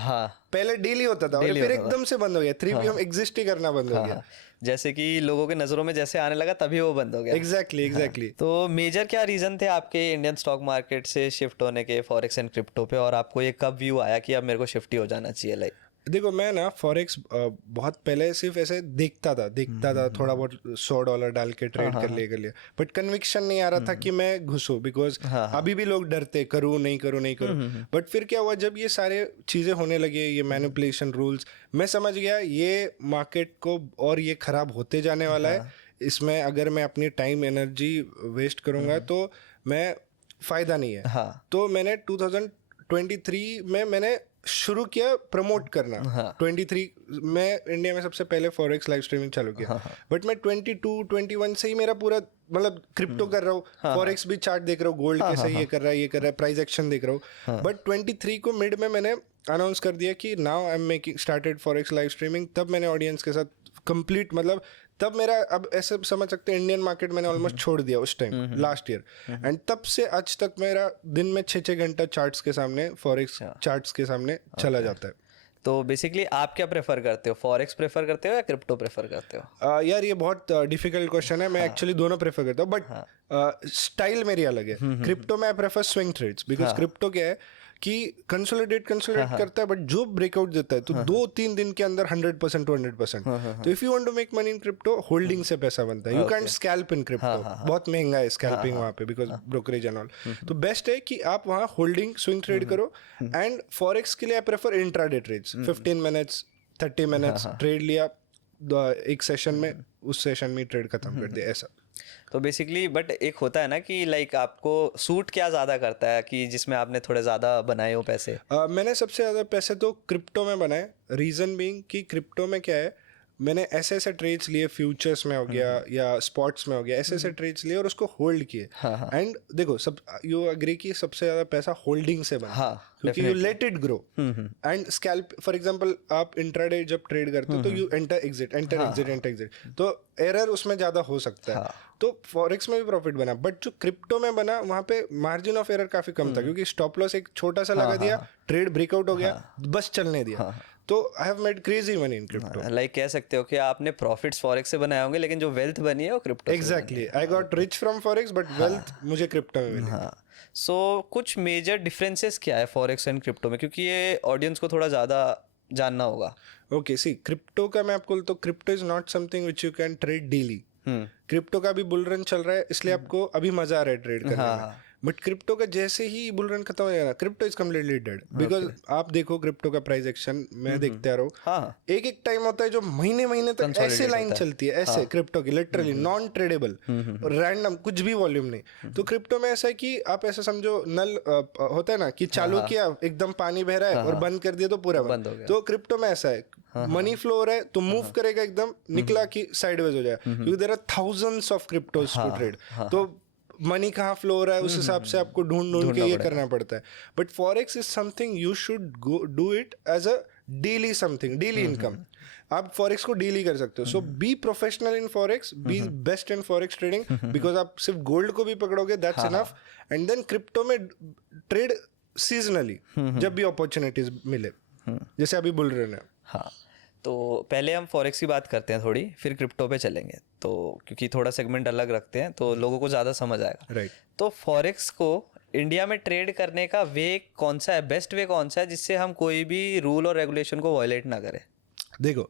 पहले डेली होता था और फिर एकदम से बंद हो गया, 3 PM एग्जिस्ट ही करना बंद हो गया। जैसे कि लोगों के नजरों में जैसे आने लगा तभी वो बंद हो गया। एग्जैक्टली। तो मेजर क्या रीजन थे आपके इंडियन स्टॉक मार्केट से शिफ्ट होने के फॉरेक्स एंड क्रिप्टो पे, और आपको ये कब व्यू आया कि अब मेरे को शिफ्ट ही हो जाना चाहिए? लाइक देखो, मैं ना फॉरेक्स बहुत पहले सिर्फ ऐसे देखता था, थोड़ा बहुत $100 डाल के ट्रेड कर लिया, बट कन्विक्शन नहीं आ रहा था कि मैं घुसूं, बिकॉज अभी भी लोग डरते, करूं नहीं करूं। बट फिर क्या हुआ, जब ये सारे चीजें होने लगे, ये मैनिपुलेशन रूल्स, मैं समझ गया ये मार्केट को और ये खराब होते जाने वाला है। इसमें अगर मैं अपनी टाइम एनर्जी वेस्ट करूंगा तो मैं फायदा नहीं है। तो मैंने 2023 में मैंने शुरू किया प्रमोट करना। 23 में इंडिया में सबसे पहले फॉरेक्स लाइव स्ट्रीमिंग चालू किया, बट मैं 22-21 से ही मेरा पूरा मतलब क्रिप्टो कर रहा हूँ, फॉरेक्स भी चार्ट देख रहा हूँ, गोल्ड कैसे ये कर रहा है, प्राइस एक्शन देख रहा हूँ। बट 23 को मिड में मैंने अनाउंस कर दिया कि now I am making started forex live streaming. तब मैंने ऑडियंस के साथ कंप्लीट, मतलब तब मेरा, अब ऐसे समझ सकते हैं, इंडियन मार्केट मैंने ऑलमोस्ट छोड़ दिया उस टाइम लास्ट ईयर, एंड तब से आज तक मेरा दिन में 6-6 घंटा चार्ट्स के सामने, फॉरेक्स चार्ट्स के सामने चला जाता है। तो बेसिकली आप क्या प्रेफर करते हो, फॉरेक्स प्रेफर करते हो या क्रिप्टो प्रेफर करते हो? यार ये बहुत डिफिकल्ट क्वेश्चन है। मैं एक्चुअली दोनों प्रेफर करता हूँ, बट स्टाइल मेरी अलग है। क्रिप्टो में I prefer swing trades, because crypto क्या है कि कंसोलिडेट करता है, बट जो ब्रेकआउट देता है तो 2-3 दिन के अंदर 100% to 100%। तो if you want to make money in crypto, holding से पैसा बनता है। You can't scalp in crypto, बहुत महंगा है स्कैल्पिंग वहाँ पे, बिकॉज ब्रोकरेज एंड ऑल। तो बेस्ट है कि आप वहाँ होल्डिंग स्विंग ट्रेड करो। एंड फॉरेक्स के लिए I prefer intraday trades, 15 minutes 30 minutes trade लिया एक सेशन में, उस सेशन में ट्रेड खत्म कर दिया, ऐसा। तो बेसिकली बट एक होता है ना कि लाइक आपको सूट क्या ज़्यादा करता है कि जिसमें आपने थोड़े ज़्यादा बनाए हो पैसे? मैंने सबसे ज़्यादा पैसे तो क्रिप्टो में बनाए। रीज़न बीइंग कि क्रिप्टो में क्या है, मैंने ऐसे ट्रेड्स लिए, फ्यूचर्स में हो गया या स्पॉट्स में हो गया, ऐसे ट्रेड्स लिए और उसको होल्ड किए। एंड देखो, सब यू एग्री कि सबसे ज़्यादा पैसा होल्डिंग से बना, क्योंकि you let it grow. And scalp, for example आप इंट्राडे जब ट्रेड करते हो तो यू एंटर एग्जिट, तो एरर उसमें ज़्यादा हो सकता है। तो फॉरेक्स में भी प्रॉफिट बना, बट जो क्रिप्टो में बना वहाँ पे मार्जिन ऑफ एरर काफ़ी कम था, क्योंकि स्टॉप लॉस एक छोटा सा लगा दिया, ट्रेड ब्रेकआउट हो गया, बस चलने दिया। तो I have made crazy money in crypto. Like कह सकते हो कि आपने प्रॉफिट्स फॉरेक्स से बनाए होंगे, लेकिन जो वेल्थ बनी है वो crypto. Exactly, I got rich from forex, but wealth मुझे क्रिप्टो में मिली। सो कुछ मेजर डिफरेंसेस क्या है फॉरेक्स एंड क्रिप्टो में, क्योंकि ये ऑडियंस को थोड़ा ज़्यादा जानना होगा। ओके, सी क्रिप्टो का मैं आपको, तो crypto is not something which you can trade daily. Crypto का भी बुल रन चल रहा है, इसलिए आपको अभी मजा आ रहा है ट्रेड करने में। बट क्रिप्टो का जैसे ही बुल रन खत्म हो जाएगा, crypto is completely dead, because आप देखो क्रिप्टो का प्राइस एक्शन मैं देखते आ रहा हूँ, एक टाइम होता है जो महीने तक ऐसे लाइन चलती है, ऐसे क्रिप्टो की लिटरली नॉन ट्रेडेबल, रैंडम, कुछ भी वॉल्यूम नहीं। तो क्रिप्टो में ऐसा है कि आप ऐसा समझो, नल होता है ना कि चालू किया, एकदम पानी बह रहा है, और बंद कर दिया तो पूरा बंद हो गया। तो क्रिप्टो में ऐसा है, मनी फ्लो हो रहा है तो मूव करेगा, एकदम निकला कि साइडवेज हो जाए, क्योंकि there are thousands of cryptos to trade. तो मनी कहाँ फ्लो हो रहा है उस हिसाब से आपको ढूंढ के ये करना पड़ता है। But forex is something you should do it as a daily something, daily income, आप फॉरेक्स को डेली कर सकते हो. So be professional in forex, be best in forex trading, because आप सिर्फ गोल्ड को भी पकड़ोगे that's enough. And then crypto में ट्रेड सीजनली जब भी अपॉर्चुनिटीज मिले, जैसे अभी बुल रन है. हाँ, तो पहले हम फॉरेक्स की बात करते हैं थोड़ी, फिर क्रिप्टो पे चलेंगे, तो क्योंकि थोड़ा सेगमेंट अलग रखते हैं तो लोगों को ज़्यादा समझ आएगा. राइट. तो फॉरेक्स को इंडिया में ट्रेड करने का वे कौन सा है, बेस्ट वे कौन सा है जिससे हम कोई भी रूल और रेगुलेशन को वायलेट ना करें? देखो,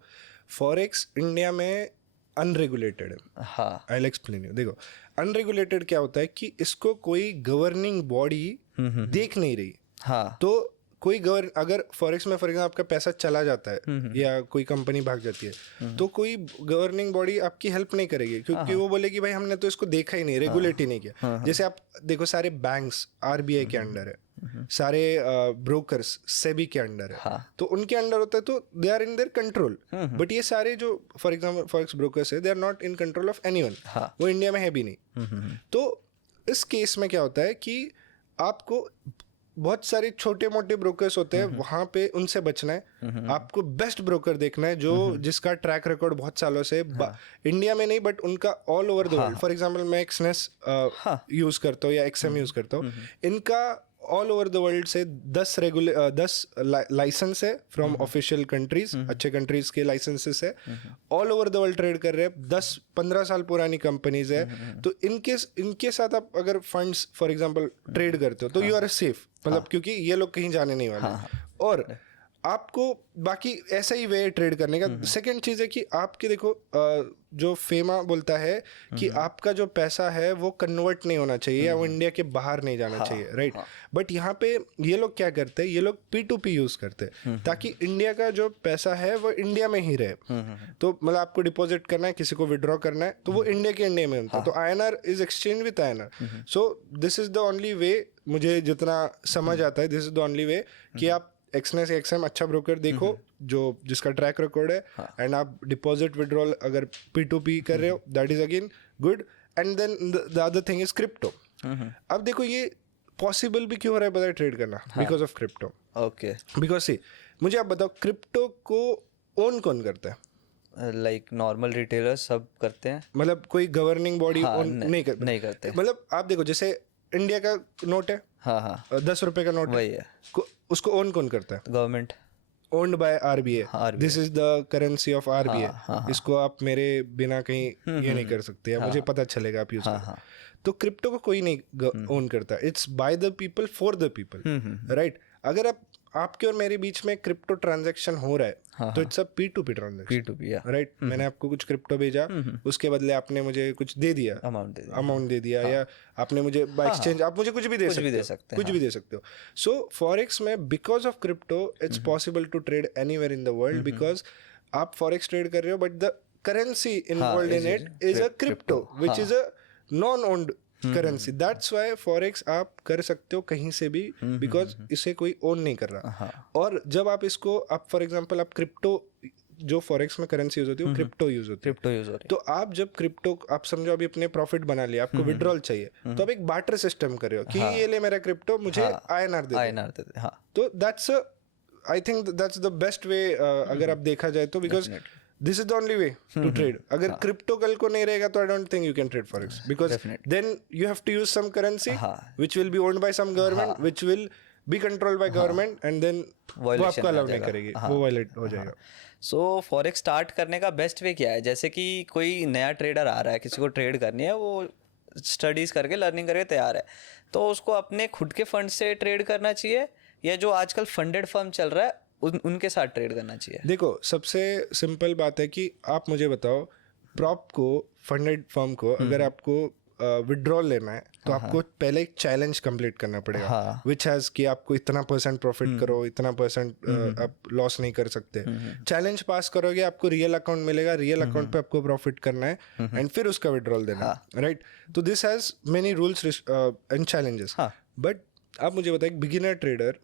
फॉरेक्स इंडिया में अनरेगुलेटेड है. हाँ, आई विल एक्सप्लेन यू. देखो, अनरेगुलेटेड क्या होता है कि इसको कोई गवर्निंग बॉडी देख नहीं रही. हाँ, तो कोई अगर फॉरेक्स में फॉर एग्जाम्पल आपका पैसा चला जाता है या कोई कंपनी भाग जाती है, तो कोई गवर्निंग बॉडी आपकी हेल्प नहीं करेगी, क्योंकि वो बोलेगी भाई हमने तो इसको देखा ही नहीं, रेगुलेट ही नहीं किया. जैसे आप देखो, सारे बैंक्स आरबीआई के अंडर है, सारे ब्रोकर्स सेबी के अंडर है, तो उनके अंडर होता है, तो they are in their control. But ये सारे जो फॉर एग्जाम्पल फॉरेक्स ब्रोकर्स है, they are not in control of anyone. वो इंडिया में है भी नहीं. तो इस केस में क्या होता है कि आपको बहुत सारे छोटे मोटे ब्रोकर्स होते हैं, वहां पे उनसे बचना है. आपको बेस्ट ब्रोकर देखना है जो जिसका ट्रैक रिकॉर्ड बहुत सालों से इंडिया में नहीं बट उनका all over the world. For example मैं एक्सनेस यूज करता हूँ या एक्सएम यूज करता हूँ, इनका ऑल ओवर द वर्ल्ड से 10 लाइसेंस है फ्रॉम ऑफिशियल कंट्रीज, अच्छे कंट्रीज के लाइसेंसेस है, all over the world trade कर रहे हैं. 10-15 साल पुरानी कंपनीज है. तो इनके साथ आप अगर फंड्स फॉर एग्जांपल ट्रेड करते हो तो यू आर सेफ, मतलब क्योंकि ये लोग कहीं जाने नहीं वाले. और आपको बाकी ऐसा ही वे ट्रेड करने का. सेकंड चीज है कि आपके देखो, जो फेमा बोलता है कि आपका जो पैसा है वो कन्वर्ट नहीं होना चाहिए या वो इंडिया के बाहर नहीं जाना चाहिए, राइट. बट यहाँ पे ये लोग क्या करते हैं, ये लोग P2P यूज करते हैं ताकि इंडिया का जो पैसा है वो इंडिया में ही रहे. तो मतलब आपको डिपॉजिट करना है, किसी को विड्रॉ करना है, तो वो इंडिया के इंडिया में होता है. तो INR is exchange with INR. So this is the only way, मुझे जितना समझ आता है, this is the only way कि आप एक्सनेस एक्सएम अच्छा ब्रोकर देखो जो जिसका ट्रैक रिकॉर्ड है, एंड आप डिपॉजिट विड्रॉल अगर P2P कर रहे हो, that is again good. And then the other thing is crypto. अब देखो ये पॉसिबल भी क्यों हो रहा है पता है ट्रेड करना, because of crypto. Okay, because see, मुझे आप बताओ क्रिप्टो को ओन कौन करता है? लाइक नॉर्मल रिटेलर्स सब करते हैं, मतलब कोई गवर्निंग बॉडी ओन नहीं करते. मतलब आप देखो, जैसे इंडिया का नोट है, हाँ, 10 रुपए का नोट वही है, उसको ओन कौन करता है? Government. Owned by RBI. This is the currency of RBI. इसको आप मेरे बिना कहीं ये नहीं कर सकते, या मुझे पता चलेगा आप यूज करो. तो क्रिप्टो को कोई नहीं ओन करता. It's by the people for the people, right. अगर आपके और मेरे बीच में क्रिप्टो ट्रांजैक्शन हो रहा है तो it's a P2P transaction, right. मैंने आपको कुछ क्रिप्टो भेजा, उसके बदले आपने मुझे कुछ दे दिया, अमाउंट दे दिया, या आपने मुझे बाय एक्सचेंज आप मुझे कुछ भी दे सकते हो. सो फॉरेक्स में because of crypto it's possible to trade anywhere in the world, because आप फॉरेक्स ट्रेड कर रहे हो but the currency involved in it is a crypto which is a non owned currency. That's why forex आप कर सकते हो कहीं से भी, बिकॉज इसे कोई ओन नहीं कर रहा. और जब आप इसको आप फॉर एग्जांपल आप क्रिप्टो, जो फॉरेक्स में करेंसी यूज होती है वो क्रिप्टो यूज होती है. तो आप जब क्रिप्टो, आप समझो अभी अपने प्रॉफिट बना लिया, आपको विड्रॉल चाहिए, तो आप एक बार्टर सिस्टम कर रहे हो कि ये ले मेरा क्रिप्टो, मुझे INR दे. तो that's I think that's the best way अगर आप देखा जाए तो, because this is the only way to trade. अगर क्रिप्टो कल को नहीं रहेगा तो I don't think you can trade forex, because then you have to use some currency which will be owned by some government, which will be controlled by government, and then वो आपको allow नहीं करेगी, वो violet हो जाएगा. सो forex start करने का best way क्या है? जैसे कि कोई नया ट्रेडर आ रहा है, किसी को ट्रेड करनी है, वो स्टडीज करके लर्निंग करके तैयार है, तो उसको अपने खुद के फंड से ट्रेड करना चाहिए या जो आजकल फंडेड फर्म चल रहा है उनके साथ ट्रेड करना चाहिए? देखो, सबसे सिंपल बात है कि आप मुझे बताओ, प्रॉप को, फंडेड फर्म को अगर आपको विड्रॉल लेना है तो आपको पहले एक चैलेंज कंप्लीट करना पड़ेगा, विच हैज कि आपको इतना % प्रॉफिट करो, इतना % आप लॉस नहीं कर सकते. चैलेंज पास करोगे, आपको रियल अकाउंट मिलेगा, रियल अकाउंट पे आपको प्रॉफिट करना है, एंड फिर उसका विड्रॉल देना है, राइट. तो this has many rules and challenges. But आप मुझे बताइए, बिगिनर ट्रेडर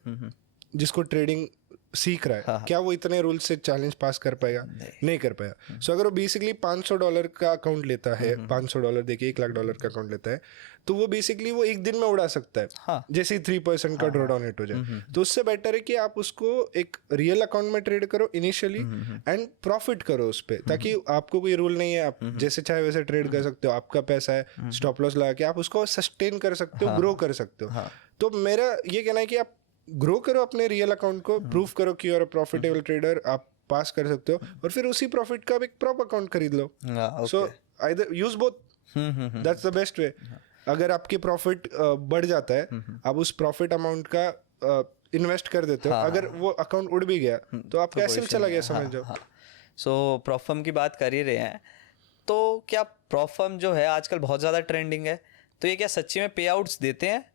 जिसको ट्रेडिंग सीख रहा है, क्या वो इतने रूल्स से चैलेंज पास कर पाएगा? नहीं कर पाएगा। सो अगर वो बेसिकली $500 का अकाउंट लेता है, $500 देखिए $1,00,000 का अकाउंट लेता है, तो वो बेसिकली वो एक दिन में उड़ा सकता है, जैसे ही 3% का ड्रॉ डाउन हिट हो जाए। तो उससे बेटर है कि आप उसको एक रियल अकाउंट में ट्रेड करो इनिशियली एंड प्रॉफिट करो उस पर, ताकि आपको कोई रूल नहीं है, आप जैसे चाहे वैसे ट्रेड कर सकते हो, आपका पैसा है, स्टॉप लॉस लगा के आप उसको सस्टेन कर सकते हो, ग्रो कर सकते हो। तो मेरा ये कहना है कि आप ग्रो करो अपने रियल अकाउंट को, प्रूव करो कि you're a प्रॉफिटेबल ट्रेडर, आप पास कर सकते हो, और फिर उसी प्रॉफिट का एक प्रॉप अकाउंट खरीद लो। So either use both, that's the best way. अगर आपकी प्रॉफिट बढ़ जाता है, आप उस प्रॉफिट अमाउंट का इन्वेस्ट कर देते हो, अगर वो अकाउंट उड़ भी गया तो आपका एसएल चला गया, समझ जाओ। सो प्रॉप फर्म की बात कर ही रहे हैं, तो क्या प्रॉप फर्म जो है आजकल बहुत ज़्यादा ट्रेंडिंग है, तो ये क्या सच्ची में पे आउट्स देते हैं,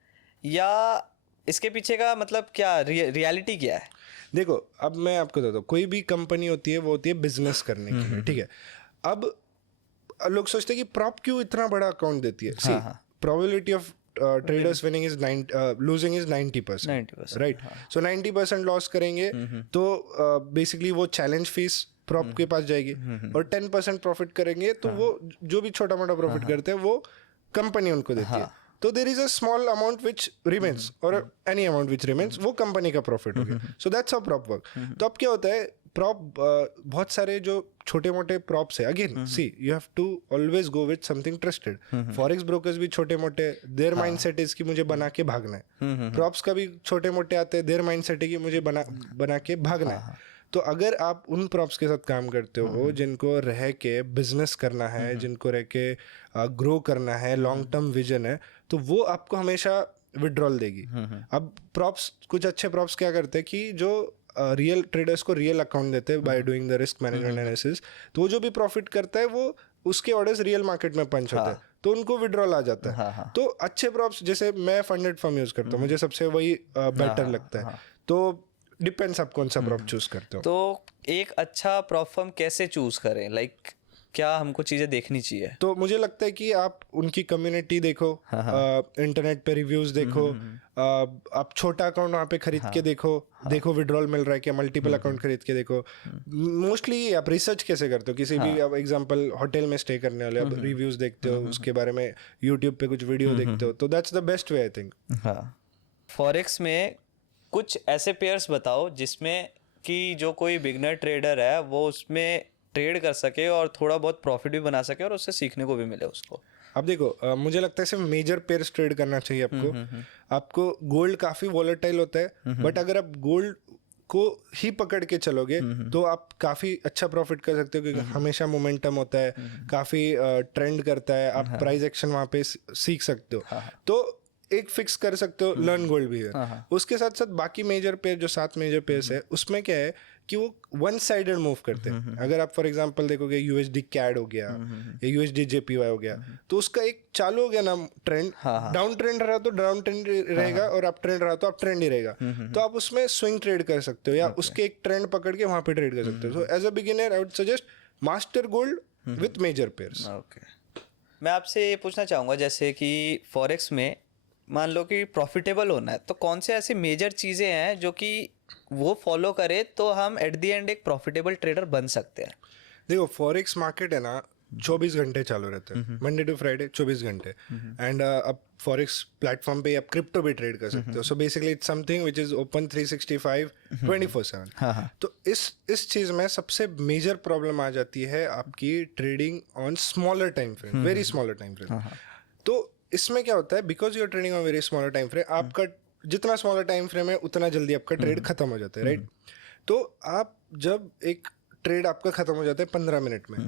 या इसके पीछे का मतलब क्या रियलिटी क्या है? देखो, अब मैं आपको बताता हूँ, कोई भी कंपनी होती है वो होती है बिजनेस करने के लिए, ठीक है। अब लोग सोचते हैं कि प्रॉप क्यों इतना बड़ा अकाउंट देती है। See, probability of traders winning is losing is 90%, right? So 90% loss करेंगे तो बेसिकली वो चैलेंज फीस प्रॉप के पास जाएगी, और 10% प्रॉफिट करेंगे तो वो जो भी छोटा मोटा प्रॉफिट करते हैं वो कंपनी उनको देती है। तो there is a small amount which remains, और एनी अमाउंट विच रिमेन्स, वो कंपनी का प्रॉफिट हो गया। So that's how prop work. तो अब क्या होता है, प्रॉप बहुत सारे जो छोटे मोटे प्रॉप्स है, again see you have to always go with something trusted. Forex brokers भी छोटे मोटे, देयर माइंडसेट इज कि मुझे बना के भागना है। प्रॉप्स का भी छोटे मोटे आते हैं, देयर माइंडसेट है कि मुझे बना के भागना है। तो अगर आप उन प्रॉप्स के साथ काम करते हो जिनको रह के बिजनेस करना है, जिनको रह के ग्रो करना है, लॉन्ग टर्म विजन है, तो वो आपको हमेशा विड्रॉल देगी। अब प्रॉप्स, कुछ अच्छे प्रॉप्स क्या करते हैं कि जो रियल ट्रेडर्स को रियल अकाउंट देते हैं by doing the risk management analysis, तो वो जो भी प्रॉफिट करता है वो उसके ऑर्डर्स रियल मार्केट में पंच होते हैं, तो उनको विड्रॉल आ जाता है। तो अच्छे प्रॉप्स, जैसे मैं फंडेड फर्म यूज करता हूँ, मुझे सबसे वही बेटर लगता है। तो डिपेंड्स आप कौन सा प्रॉप चूज करते हो। तो एक अच्छा प्रॉप फर्म कैसे चूज करें, लाइक क्या हमको चीजें देखनी चाहिए? तो मुझे लगता है कि आप उनकी कम्युनिटी देखो, इंटरनेट पे रिव्यूज देखो, आप छोटा अकाउंट वहाँ पे खरीद के देखो विड्रॉल मिल रहा है क्या, मल्टीपल अकाउंट खरीद के देखो। मोस्टली आप रिसर्च कैसे करते हो, किसी भी आप एग्जांपल होटल में स्टे करने वाले, आप रिव्यूज देखते हो, उसके बारे में यूट्यूब पे कुछ वीडियो देखते हो, तो that's the best way I think. Forex में कुछ ऐसे पेयर्स बताओ जिसमें कि जो कोई बिगनर ट्रेडर है वो उसमें ट्रेड कर सके और थोड़ा बहुत प्रॉफिट भी बना सके और उससे सीखने को भी मिले उसको। अब देखो, मुझे लगता है सिर्फ मेजर पेयर्स ट्रेड करना चाहिए आपको। आपको गोल्ड काफी वॉलेटाइल होता है, बट अगर आप गोल्ड को ही पकड़ के चलोगे तो आप काफी अच्छा प्रॉफिट कर सकते हो, क्योंकि हमेशा मोमेंटम होता है, काफी ट्रेंड करता है, आप प्राइस एक्शन वहाँ पे सीख सकते हो। तो एक फिक्स कर सकते हो, लर्न गोल्ड भी है। उसके साथ साथ बाकी मेजर पेयर, जो 7 मेजर पेयर्स है, उसमें क्या है कि वो वन साइडेड मूव करते हैं। अगर आप फॉर एग्जांपल देखोगे USD CAD हो गया या USD JPY हो गया, तो उसका एक चालू हो गया ना ट्रेंड, डाउन ट्रेंड रहा तो डाउन ट्रेंड रहेगा, और अप ट्रेंड रहा तो अप ट्रेंड ही रहेगा। तो आप उसमें स्विंग ट्रेड कर सकते हो, या उसके एक ट्रेंड पकड़ के वहां पे ट्रेड कर सकते हो। So as a beginner I would suggest master gold with major pairs. मैं आपसे ये पूछना चाहूंगा, जैसे कि फॉरेक्स में मान लो कि प्रॉफिटेबल होना है, तो कौन से ऐसी मेजर चीज़ें हैं जो कि वो फॉलो करे तो हम एट द एंड एक प्रॉफिटेबल ट्रेडर बन सकते हैं? देखो, फॉरेक्स मार्केट है ना 24 घंटे चालू रहता है, मंडे टू फ्राइडे 24 घंटे। एंड अब फॉरेक्स प्लेटफॉर्म पे आप क्रिप्टो भी ट्रेड कर सकते हो। So basically it's something which is open 365 24/7। तो इस चीज़ में सबसे मेजर प्रॉब्लम आ जाती है आपकी trading on smaller time frame, very smaller time frame. तो इसमें क्या होता है, because you are trading on very smaller time frame, आपका जितना स्मॉलर टाइम फ्रेम है उतना जल्दी आपका ट्रेड खत्म हो जाता है, राइट? तो आप जब एक ट्रेड आपका खत्म हो जाता है 15 मिनट में,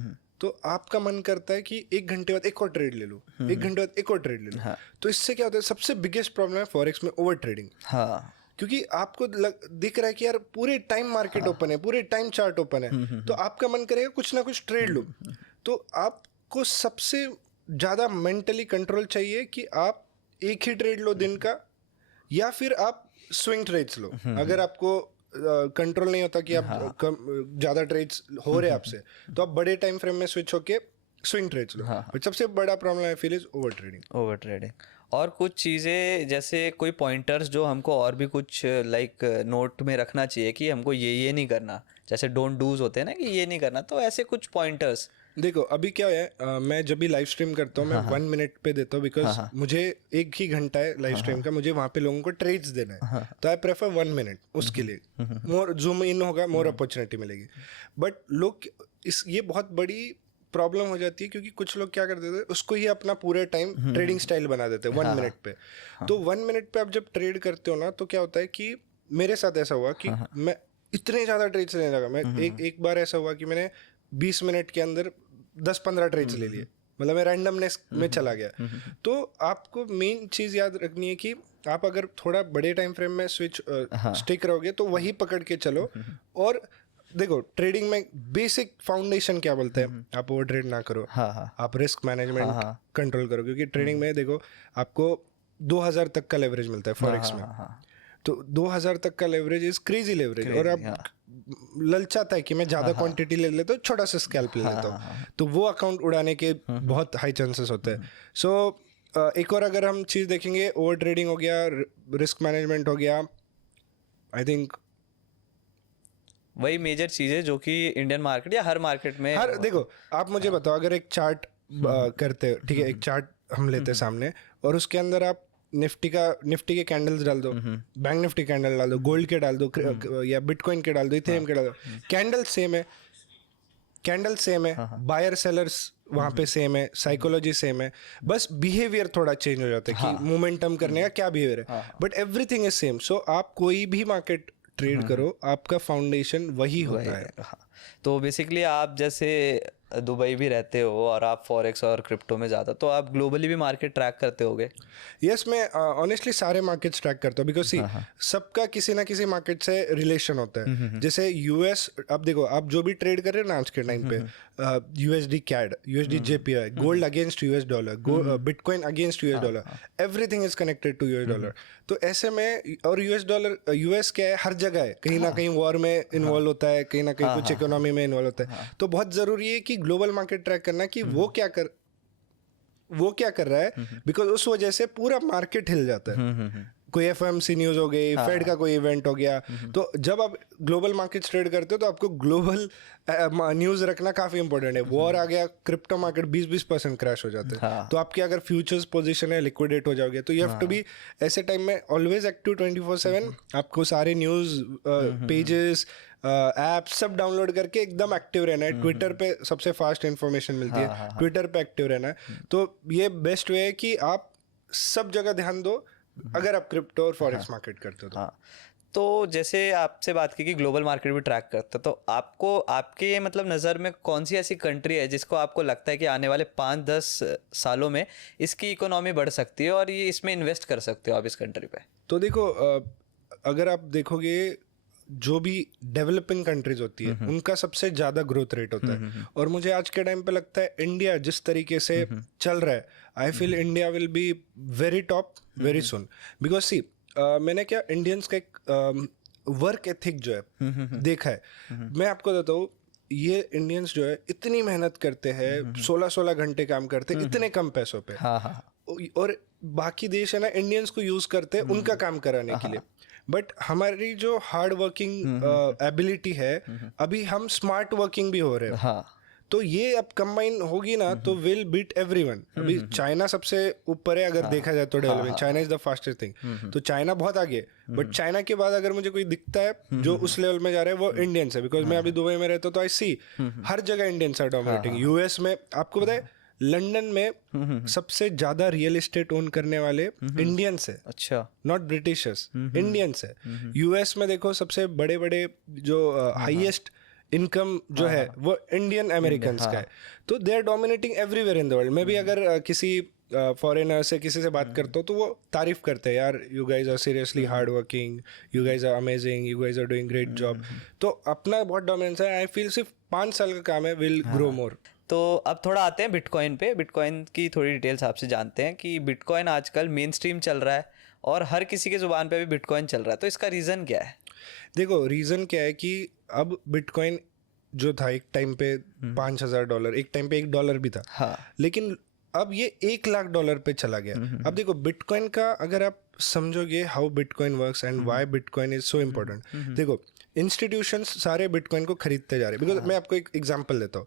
तो आपका मन करता है कि 1 घंटे बाद एक और ट्रेड ले लूँ, 1 घंटे बाद एक और ट्रेड ले लूँ। तो इससे क्या होता है, सबसे बिगेस्ट प्रॉब्लम है फॉरेक्स में ओवर ट्रेडिंग। क्योंकि आपको दिख रहा है कि यार पूरे टाइम मार्केट ओपन है, पूरे टाइम चार्ट ओपन है, तो आपका मन करेगा कुछ ना कुछ ट्रेड लो। तो आपको सबसे ज़्यादा मेंटली कंट्रोल चाहिए कि आप एक ही ट्रेड लो दिन का, या फिर आप स्विंग ट्रेड्स लो। अगर आपको कंट्रोल नहीं होता कि आप ज़्यादा ट्रेड्स हो रहे आपसे, तो आप बड़े टाइम फ्रेम में स्विच होके स्विंग ट्रेड्स लो। बट सबसे बड़ा problem I feel is over trading. और कुछ चीज़ें जैसे कोई पॉइंटर्स जो हमको और भी कुछ लाइक नोट में रखना चाहिए कि हमको ये नहीं करना, जैसे डोंट डूज होते हैं ना कि ये नहीं करना, तो ऐसे कुछ पॉइंटर्स। देखो अभी क्या है, मैं जब भी लाइव स्ट्रीम करता हूँ मैं 1 मिनट पे देता हूँ, बिकॉज मुझे 1 ही घंटा है लाइव स्ट्रीम का, मुझे वहाँ पे लोगों को ट्रेड्स देना है, तो आई प्रेफर 1 मिनट उसके लिए। मोर जूम इन होगा, मोर अपॉर्चुनिटी मिलेगी। बट लोग ये बहुत बड़ी प्रॉब्लम हो जाती है, क्योंकि कुछ लोग क्या कर देते हैं, उसको ही अपना पूरे टाइम ट्रेडिंग स्टाइल बना देते हैं 1 मिनट पे। तो 1 मिनट पे आप जब ट्रेड करते हो ना, तो क्या होता है कि मेरे साथ ऐसा हुआ कि मैं इतने ज़्यादा ट्रेड्स लेने लगा। मैं एक बार ऐसा हुआ कि मैंने 20 मिनट के अंदर 10-15 ट्रेड्स ले लिए, मतलब मैं रैंडमनेस में चला गया। तो आपको मेन चीज़ याद रखनी है कि आप अगर थोड़ा बड़े टाइम फ्रेम में स्टिक रहोगे तो वही पकड़ के चलो। और देखो ट्रेडिंग में बेसिक फाउंडेशन क्या बोलते हैं, आप ओवर ट्रेड ना करो, आप रिस्क मैनेजमेंट कंट्रोल करो, क्योंकि ट्रेडिंग में देखो आपको 2000 तक का लेवरेज मिलता है फॉरेक्स में। तो 2000 तक का लेवरेज इज क्रेजी लेवरेज, और आप ललचाता है कि मैं ज़्यादा क्वांटिटी ले लेता हूँ, छोटा सा स्कैल्प ले लेता हूँ, तो वो अकाउंट उड़ाने के बहुत हाई चांसेस होते हैं। सो एक और अगर हम चीज़ देखेंगे, ओवर ट्रेडिंग हो गया, रिस्क मैनेजमेंट हो गया, आई थिंक वही मेजर चीज़ें जो कि इंडियन मार्केट या हर मार्केट में हर। देखो आप मुझे बताओ, अगर एक चार्ट करते हो, ठीक है, एक चार्ट हम लेते हैं सामने, और उसके अंदर आप निफ्टी के कैंडल्स डाल दो, बैंक निफ्टी कैंडल डाल दो, गोल्ड के डाल दो, या बिटकॉइन के डाल दो, इथेरियम के डाल दो, कैंडल सेम है, बायर सेलर्स वहाँ पे सेम है, साइकोलॉजी सेम है, बस बिहेवियर थोड़ा चेंज हो जाता है कि मोमेंटम करने का क्या बिहेवियर है, बट एवरीथिंग इज सेम। सो आप कोई भी मार्केट ट्रेड करो, आपका फाउंडेशन वही होता है। तो बेसिकली आप जैसे दुबई भी रहते हो और आप फॉरेक्स और क्रिप्टो में ज़्यादा, तो आप ग्लोबली भी मार्केट ट्रैक करते होगे? यस, मैं ऑनेस्टली सारे मार्केट्स ट्रैक करता हूँ, बिकॉज सी सबका किसी ना किसी मार्केट से रिलेशन होता है। जैसे यूएस, अब देखो आप जो भी ट्रेड कर रहे हो ना आज के टाइम पे, USD CAD, USD JPY, gold against US dollar, bitcoin against US dollar, everything is connected to US dollar. तो ऐसे में, और यूएस क्या है, हर जगह है, कहीं ना कहीं वॉर में इन्वॉल्व होता है, कहीं ना कहीं कुछ इकोनॉमी में इन्वॉल्व होता है। तो बहुत जरूरी है कि ग्लोबल मार्केट ट्रैक करना कि वो क्या कर रहा है, बिकॉज उस वजह से पूरा मार्केट हिल जाता है। कोई एफएमसी न्यूज हो गई, फेड का कोई इवेंट हो गया, तो जब आप ग्लोबल मार्केट ट्रेड करते हो तो आपको ग्लोबल न्यूज रखना काफी इंपॉर्टेंट है। वॉर आ गया, क्रिप्टो मार्केट 20% क्रैश हो जाते हैं, तो आपकी अगर फ्यूचर्स पोजीशन है, लिक्विडेट हो जाओगे। तो यू हैव टू बी ऐसे टाइम में ऑलवेज एक्टिव 24/7। आपको सारे न्यूज पेजेस, ऐप सब डाउनलोड करके एकदम एक्टिव रहना है। ट्विटर पे सबसे फास्ट इंफॉर्मेशन मिलती है, ट्विटर पे एक्टिव रहना है। तो ये बेस्ट वे है कि आप सब जगह ध्यान दो अगर आप क्रिप्टो और फॉरेक्स मार्केट करते हो तो। तो जैसे आपसे बात की कि ग्लोबल मार्केट भी ट्रैक करते हो, तो आपको आपके मतलब नज़र में कौन सी ऐसी कंट्री है जिसको आपको लगता है कि आने वाले 5-10 सालों में इसकी इकोनॉमी बढ़ सकती है और ये इसमें इन्वेस्ट कर सकते हो आप इस कंट्री पे? तो देखो अगर आप देखोगे, जो भी डेवलपिंग कंट्रीज होती है उनका सबसे ज़्यादा ग्रोथ रेट होता है, और मुझे आज के टाइम पे लगता है इंडिया जिस तरीके से चल रहा है, I feel India will be very top very soon. Because see, मैंने क्या इंडियंस का एक वर्क एथिक जो है देखा है, मैं आपको बताता हूँ, ये इंडियंस जो है इतनी मेहनत करते हैं, 16-16 घंटे काम करते हैं इतने कम पैसों पे, और बाकी देश है ना इंडियंस को यूज करते हैं उनका काम कराने के लिए। बट हमारी जो हार्ड वर्किंग एबिलिटी है, अभी हम स्मार्ट वर्किंग भी हो रहे हैं, तो ये अब कंबाइन होगी ना तो विल बीट एवरीवन। अभी चाइना सबसे ऊपर है अगर देखा जाए तो development, China is the fastest thing, तो चाइना बहुत आगे। बट चाइना के बाद अगर मुझे कोई दिखता है जो उस लेवल में जा रहा है, वो इंडियंस है। बिकॉज मैं अभी दुबई में रहता हूँ तो आई सी हर जगह इंडियंस आर डोमिनेटिंग। यूएस में आपको पता है, लंदन में सबसे ज्यादा रियल एस्टेट ओन करने वाले इंडियंस है। अच्छा, नॉट ब्रिटिशर्स, इंडियंस है। यूएस में देखो सबसे बड़े बड़े जो हाईएस्ट इनकम जो है वो इंडियन अमेरिकन का है। तो they are dominating everywhere in the world. मैं भी अगर किसी फॉरेनर से किसी से बात करता हूँ तो वो तारीफ करते हैं, यार you guys are seriously hard working, you guys are amazing, you guys are doing great job. तो अपना बहुत डोमिनेंस है। आई फील सिर्फ 5 साल का काम है, विल ग्रो मोर। तो अब थोड़ा आते हैं बिटकॉइन पे। बिटकॉइन की थोड़ी डिटेल्स आपसे जानते हैं कि बिटकॉइन आजकल मेन स्ट्रीम चल रहा है और हर किसी के ज़ुबान पे भी बिटकॉइन चल रहा है, तो इसका रीज़न क्या है? देखो रीज़न क्या है कि अब बिटकॉइन जो था एक टाइम पे $5,000, एक टाइम पे $1 भी था, लेकिन अब ये $1 लाख पे चला गया। अब देखो बिटकॉइन का अगर आप समझोगे how bitcoin works and why bitcoin is so important, देखो इंस्टीट्यूशंस सारे बिटकॉइन को खरीदते जा रहे हैं। बिकॉज मैं आपको एक एग्जांपल देता हूँ,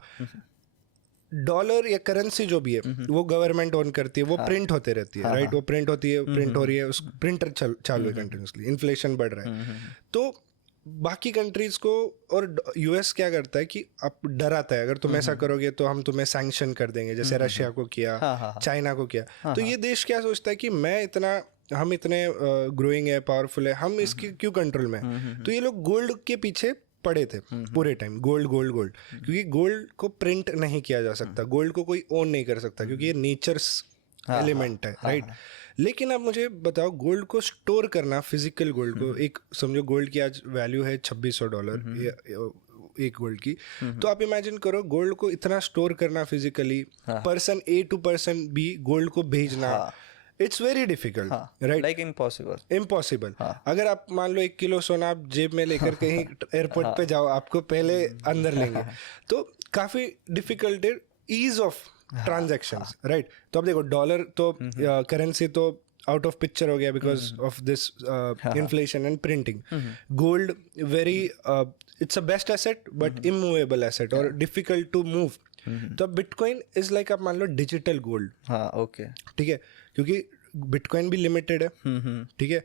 डॉलर या करेंसी जो भी है वो गवर्नमेंट ओन करती है, वो प्रिंट होते रहती है, राइट? वो प्रिंट होती है, प्रिंट हो रही है, उस प्रिंटर चालू है कंटिन्यूसली, इन्फ्लेशन बढ़ रहा है। तो बाकी कंट्रीज को, और यूएस क्या करता है कि आप डराता है, अगर तुम ऐसा करोगे तो हम तुम्हें सैंक्शन कर देंगे, जैसे रशिया को किया, चाइना को किया। तो ये देश क्या सोचता है कि हम इतने ग्रोइंग है, पावरफुल है, हम इसके क्यों कंट्रोल में हैं? तो ये लोग गोल्ड के पीछे पड़े थे पूरे टाइम, गोल्ड गोल्ड गोल्ड, क्योंकि गोल्ड को प्रिंट नहीं किया जा सकता, गोल्ड को कोई ओन नहीं कर सकता, क्योंकि ये नेचर्स एलिमेंट है, राइट? लेकिन अब मुझे बताओ, गोल्ड को स्टोर करना, फिजिकल गोल्ड को, एक समझो गोल्ड की आज वैल्यू है $2600 एक गोल्ड की, तो आप इमेजिन करो गोल्ड को इतना स्टोर करना physically, person A to person B gold को भेजना, it's very difficult, right? Like impossible. अगर आप मान लो 1 किलो सोना आप जेब में लेकर कहीं एयरपोर्ट पे जाओ, आपको पहले अंदर लेंगे, तो काफी डिफिकल्ट है, ईज ऑफ ट्रांजैक्शंस, राइट? तो अब देखो डॉलर तो करेंसी तो आउट ऑफ पिक्चर हो गया because of this inflation and printing. Gold very it's a best asset but immovable asset और डिफिकल्ट टू मूव। तो अब बिटकॉइन इज लाइक, आप मान लो डिजिटल गोल्ड, ओके, ठीक है? क्योंकि बिटकॉइन भी लिमिटेड है, ठीक है?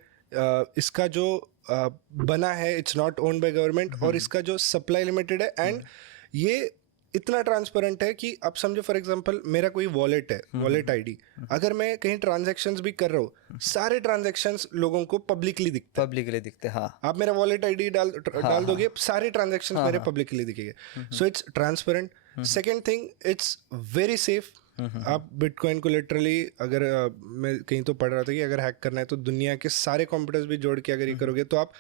इसका जो बना है it's not owned by government, और इसका जो सप्लाई लिमिटेड है, एंड ये इतना ट्रांसपेरेंट है कि आप समझो फॉर एग्जांपल मेरा कोई वॉलेट है, वॉलेट आईडी, अगर मैं कहीं ट्रांजैक्शंस भी कर रहा हूँ, सारे ट्रांजैक्शंस लोगों को पब्लिकली दिखते हैं। आप मेरा वॉलेट आईडी डाल दोगे, सारे ट्रांजैक्शंस मेरे पब्लिकली दिखेंगे। So it's transparent. Second thing, it's very safe. आप बिटकॉइन को लिटरली, अगर मैं कहीं तो पढ़ रहा था कि अगर हैक करना है तो दुनिया के सारे कंप्यूटर्स भी जोड़ के अगर ये करोगे तो आप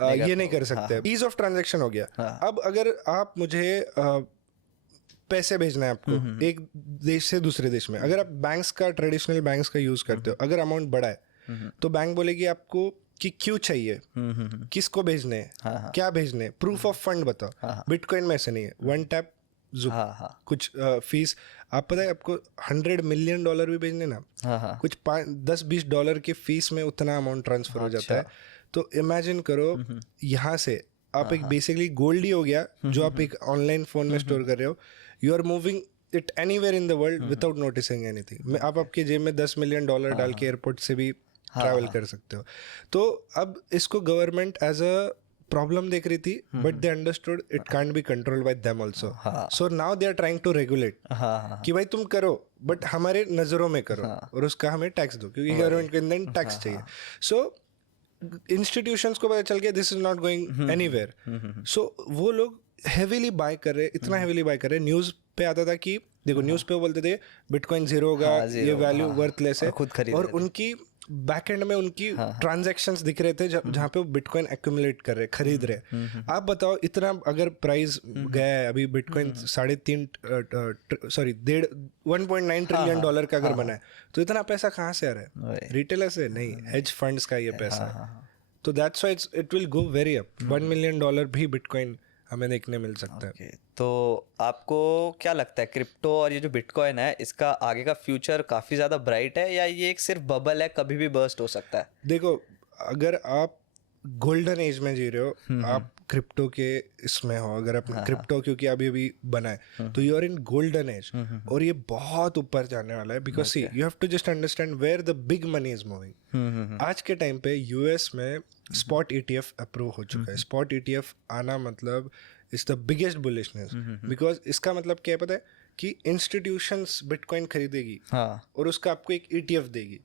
ये नहीं कर सकते। ईज ऑफ ट्रांजैक्शन हो गया। अब अगर आप मुझे पैसे भेजना है आपको एक देश से दूसरे देश में, अगर आप बैंक्स का, ट्रेडिशनल बैंक्स का यूज करते हो, अगर अमाउंट बड़ा है तो बैंक बोलेगी आपको कि क्यों चाहिए, किसको भेजने हैं, क्या भेजने हैं, प्रूफ ऑफ फंड बताओ। बिटकॉइन में ऐसे नहीं है, वन टैप कुछ फीस। आप पता है आपको $100 मिलियन भी भेजने ना, कुछ $10-20 के फीस में उतना अमाउंट ट्रांसफर हो जाता है। तो इमेजिन करो, यहाँ से आप एक बेसिकली गोल्ड ही हो गया जो आप एक ऑनलाइन फोन में स्टोर कर रहे हो, you are moving it anywhere in the world without noticing anything. आप आपके जेब में $10 मिलियन डाल के एयरपोर्ट से भी ट्रैवल कर सकते हो। तो अब इसको गवर्नमेंट एज अ प्रॉब्लम देख रही थी, but they understood it can't be controlled by them also. So now they are trying to regulate कि भाई तुम करो बट हमारे नजरों में करो, और उसका हमें टैक्स दो, क्योंकि गवर्नमेंट के अंदर टैक्स चाहिए। सो इंस्टीट्यूशंस को पता चल गया this is not going anywhere, so वो लोग हेवीली बाय कर रहे, इतना हेवीली बाय कर रहे। न्यूज पे आता था कि देखो, न्यूज पे वो बोलते थे बिटकॉइन जीरो होगा, ये वैल्यू वर्थलेस है, और उनकी बैक एंड में उनकी ट्रांजैक्शंस दिख रहे थे जहाँ पे वो बिटकॉइन एक्यूमुलेट कर रहे, खरीद रहे। आप बताओ, इतना अगर प्राइस गया है अभी, बिटकॉइन 1.9 ट्रिलियन डॉलर का अगर बना है, तो इतना पैसा कहाँ से आ रहा है? रिटेलर से नहीं, हेज फंड्स का ये पैसा है। तो that's why it will go very up. $1 million भी बिटकॉइन हमें देखने मिल सकता है। तो आपको क्या लगता है, क्रिप्टो और ये जो बिटकॉइन है, इसका आगे का फ्यूचर काफ़ी ज़्यादा ब्राइट है, या ये एक सिर्फ बबल है, कभी भी बर्स्ट हो सकता है? देखो, अगर आप गोल्डन एज में जी रहे हो, आप क्रिप्टो के इसमें हो, अगर आप क्रिप्टो क्योंकि अभी अभी बना है, तो you are in golden age, और ये बहुत ऊपर जाने वाला है। Because see, you have to just understand where the big money is moving. आज के टाइम पे यूएस में स्पॉट ETF अप्रूव हो चुका है। स्पॉट ETF आना मतलब is the biggest bullishness, because इसका मतलब क्या है पता है कि इंस्टीट्यूशंस बिटकॉइन खरीदेगी, और उसका आपको एक ETF देगी,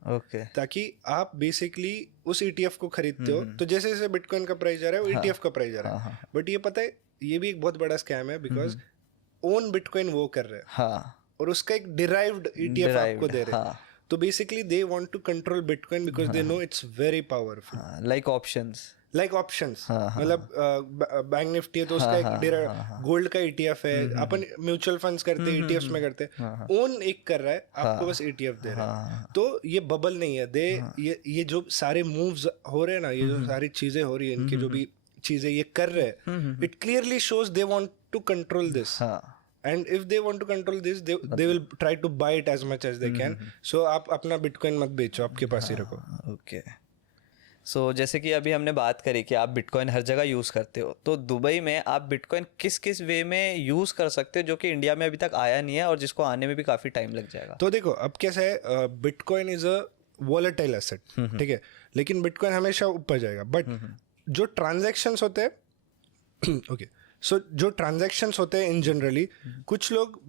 ताकि आप बेसिकली उस ETF को खरीदते हो, तो जैसे जैसे बिटकॉइन का प्राइस जा रहा है वो ETF का प्राइस जा रहा है। बट ये पता है, ये भी एक बहुत बड़ा स्कैम है, बिकॉज ओन बिटकॉइन वो कर रहे हैं, और उसका एक डिराइव्ड ETF आपको दे रहे हैं। तो basically they want to control bitcoin because they know it's very powerful, like options. मतलब बैंक निफ्टी है तो उसका एक गोल्ड का ETF है, अपन म्यूचुअल फंड्स करते हैं, ETFs में करते हैं, ओन एक कर रहा है, आपको बस ETF दे रहा है। तो ये बबल नहीं है। ये जो सारे मूव्स हो रहे हैं ना, ये जो सारी चीजें हो रही है, इनकी जो भी चीजें ये कर रहे हैं, it clearly shows they want to control this, and if they want to control this they will try to buy it as much as they can. So आप अपना बिटकॉइन मत बेचो, आपके पास ही रखो. ओके. सो जैसे कि अभी हमने बात करी कि आप बिटकॉइन हर जगह यूज़ करते हो, तो दुबई में आप बिटकॉइन किस किस वे में यूज़ कर सकते हो जो कि इंडिया में अभी तक आया नहीं है और जिसको आने में भी काफ़ी टाइम लग जाएगा? तो देखो अब कैसा है, bitcoin is a volatile asset, ठीक है, लेकिन बिटकॉइन हमेशा ऊपर जाएगा. बट जो ट्रांजैक्शंस होते हैं ओके, सो जो ट्रांजैक्शंस होते हैं इन जनरली कुछ लोग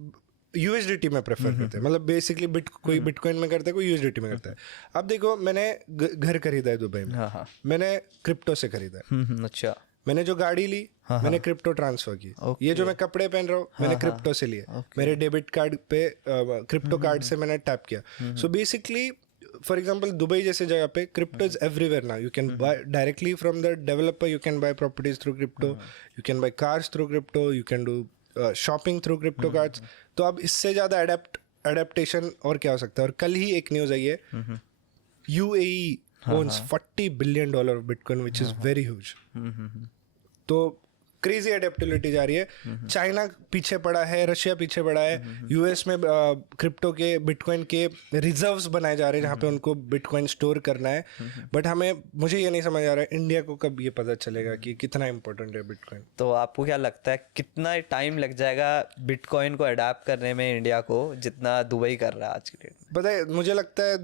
यूएसडीटी में प्रेफर करते हैं. मतलब बेसिकली कोई बिटकॉइन में करता है, कोई यूएसडीटी में करता है. अब देखो मैंने घर खरीदा है दुबई में, मैंने क्रिप्टो से खरीदा है. अच्छा. मैंने जो गाड़ी ली मैंने क्रिप्टो ट्रांसफर की. ये जो मैं कपड़े पहन रहा हूँ मैंने क्रिप्टो से लिए. मेरे डेबिट कार्ड पे क्रिप्टो कार्ड से मैंने टैप किया. So basically for example Dubai जैसे जगह पे crypto is everywhere now. You can buy directly from the developer, you can buy properties through crypto, you can buy cars through crypto, you can do shopping through crypto cards. तो अब इससे ज़्यादा adaptation और क्या हो सकता है. और कल ही एक न्यूज़ आई है, UAE owns $40 billion of Bitcoin, which is very huge. तो क्रेजी अडेप्टेबिलिटी जा रही है. चाइना पीछे पड़ा है, रशिया पीछे पड़ा है. यूएस में क्रिप्टो के बिटकॉइन के रिजर्व्स बनाए जा रहे हैं जहाँ पे उनको बिटकॉइन स्टोर करना है. बट मुझे ये नहीं समझ आ रहा है इंडिया को कब ये पता चलेगा कि कितना इंपॉर्टेंट है बिटकॉइन. तो आपको क्या लगता है कितना टाइम लग जाएगा बिटकॉइन को अडाप्ट करने में इंडिया को, जितना दुबई कर रहा है आज की डेट में? पता है मुझे लगता है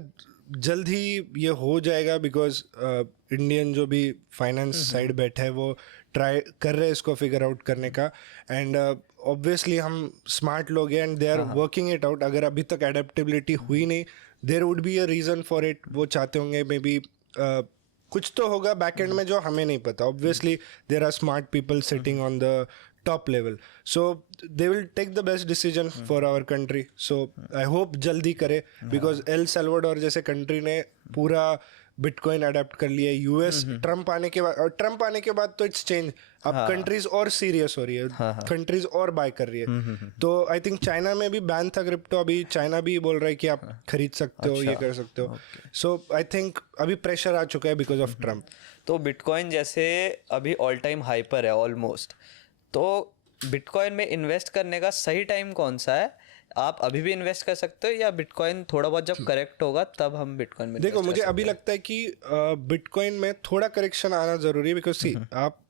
जल्द ही ये हो जाएगा, बिकॉज इंडियन जो भी फाइनेंस साइड बैठा है वो ट्राई कर रहे हैं इसको फिगर आउट करने का. एंड ऑब्वियसली हम स्मार्ट लोग हैं and they are working it out. अगर अभी तक अडेप्टेबिलिटी हुई नहीं, there would be a reason for it. वो चाहते होंगे मे बी कुछ तो होगा बैक एंड में जो हमें नहीं पता. Obviously there are smart people sitting on the top level, so they will take the best decision for our country. So I hope जल्दी करे, because एल सल्वाडोर जैसे कंट्री ने पूरा बिटकॉइन अडेप्ट कर लिया है. यूएस ट्रम्प आने के बाद तो इट्स चेंज. अब कंट्रीज और सीरियस हो रही है, कंट्रीज और बाय कर रही है. तो आई थिंक चाइना में भी बैन था क्रिप्टो, अभी चाइना भी बोल रहा है कि आप खरीद सकते हो, ये कर सकते हो. सो आई थिंक अभी प्रेशर आ चुका है बिकॉज ऑफ ट्रम्प. तो बिटकॉइन जैसे अभी ऑल टाइम हाइपर है ऑलमोस्ट, तो बिटकॉइन में इन्वेस्ट करने का सही टाइम कौन सा है? आप अभी भी इन्वेस्ट कर सकते हो या बिटकॉइन थोड़ा बहुत जब करेक्ट होगा तब हम बिटकॉइन में? देखो मुझे अभी लगता है कि बिटकॉइन में थोड़ा करेक्शन आना जरूरी है. बिकॉज सी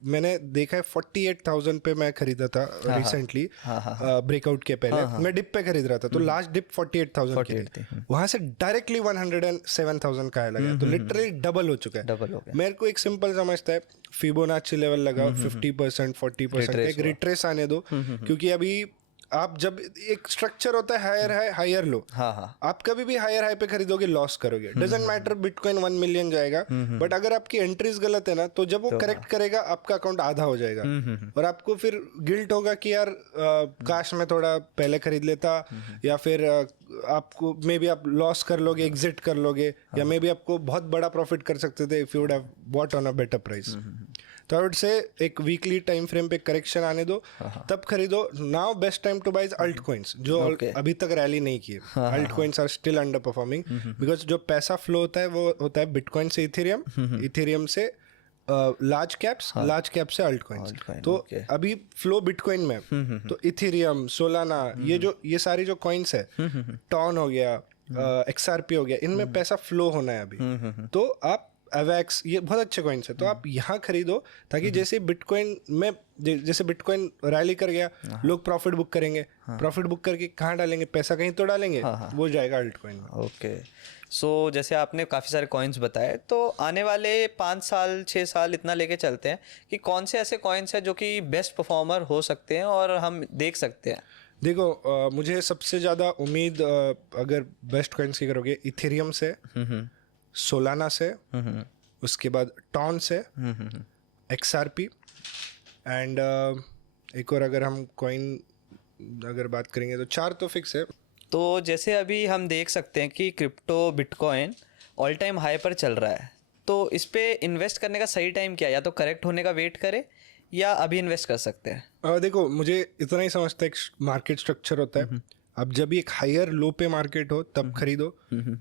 मैंने देखा है 48,000 पे मैं खरीदा था रिसेंटली, ब्रेकआउट के पहले मैं डिप पे खरीद रहा था. तो लास्ट डिप 48,000 की थी, वहां से डायरेक्टली 107,000 का लगा. तो लिटरली डबल हो चुका है. मेरे को एक सिंपल समझता है, फिबोनाची लेवल लगाओ 50% 40%, एक रिट्रेस आने दो. क्योंकि अभी आप जब एक स्ट्रक्चर होता है हायर हाई हायर लो, आप कभी भी हायर हाई पे खरीदोगे लॉस करोगे. डजंट मैटर बिटकॉइन 1 मिलियन जाएगा, बट अगर आपकी एंट्रीज गलत है ना, तो जब वो करेक्ट करेगा आपका अकाउंट आधा हो जाएगा. और आपको फिर गिल्ट होगा कि यार काश मैं थोड़ा पहले खरीद लेता, या फिर आपको मे बी आप लॉस कर लोगे, एग्जिट कर लोगे, या मे बी आपको बहुत बड़ा प्रॉफिट कर सकते थे if you would have bought on a better price. तो आई वुड से एक वीकली टाइम फ्रेम पे करेक्शन आने दो, तब खरीदो. Now best time to buy alt coins जो अभी तक रैली नहीं किए. Alt coins are still under performing, because जो पैसा फ्लो होता है वो होता है बिटकॉइन से इथेरियम से लार्ज कैप से अल्ट कॉइन्स. तो अभी फ्लो बिटकॉइन में, तो इथेरियम, सोलाना, ये सारी जो कॉइन्स है, टॉन हो गया, XRP हो गया, इनमें पैसा फ्लो होना है अभी. तो आप अवैक्स, ये बहुत अच्छे कॉइन्स है, तो आप यहाँ खरीदो, ताकि जैसे बिटकॉइन रैली कर गया, लोग प्रॉफिट बुक करेंगे. प्रॉफिट बुक करके कहाँ डालेंगे पैसा? कहीं तो डालेंगे, वो जाएगा अल्ट कॉइन. ओके. सो जैसे आपने काफ़ी सारे कॉइन्स बताए, तो आने वाले 5 साल 6 साल इतना लेके चलते हैं कि कौन से ऐसे कॉइन्स हैं जो कि बेस्ट परफॉर्मर हो सकते हैं और हम देख सकते हैं? देखो मुझे सबसे ज़्यादा उम्मीद अगर बेस्ट कॉइन्स की करोगे, इथेरियम से, सोलाना से, उसके बाद टॉन से, XRP, एंड एक और अगर हम कॉइन अगर बात करेंगे तो 4 तो फिक्स है. तो जैसे अभी हम देख सकते हैं कि crypto bitcoin all time high पर चल रहा है, तो इस पे इन्वेस्ट करने का सही टाइम क्या है? या तो करेक्ट होने का वेट करे या अभी इन्वेस्ट कर सकते हैं? देखो मुझे इतना ही समझता है, एक मार्केट स्ट्रक्चर होता है, अब जब एक हायर लो पे मार्केट हो तब खरीदो,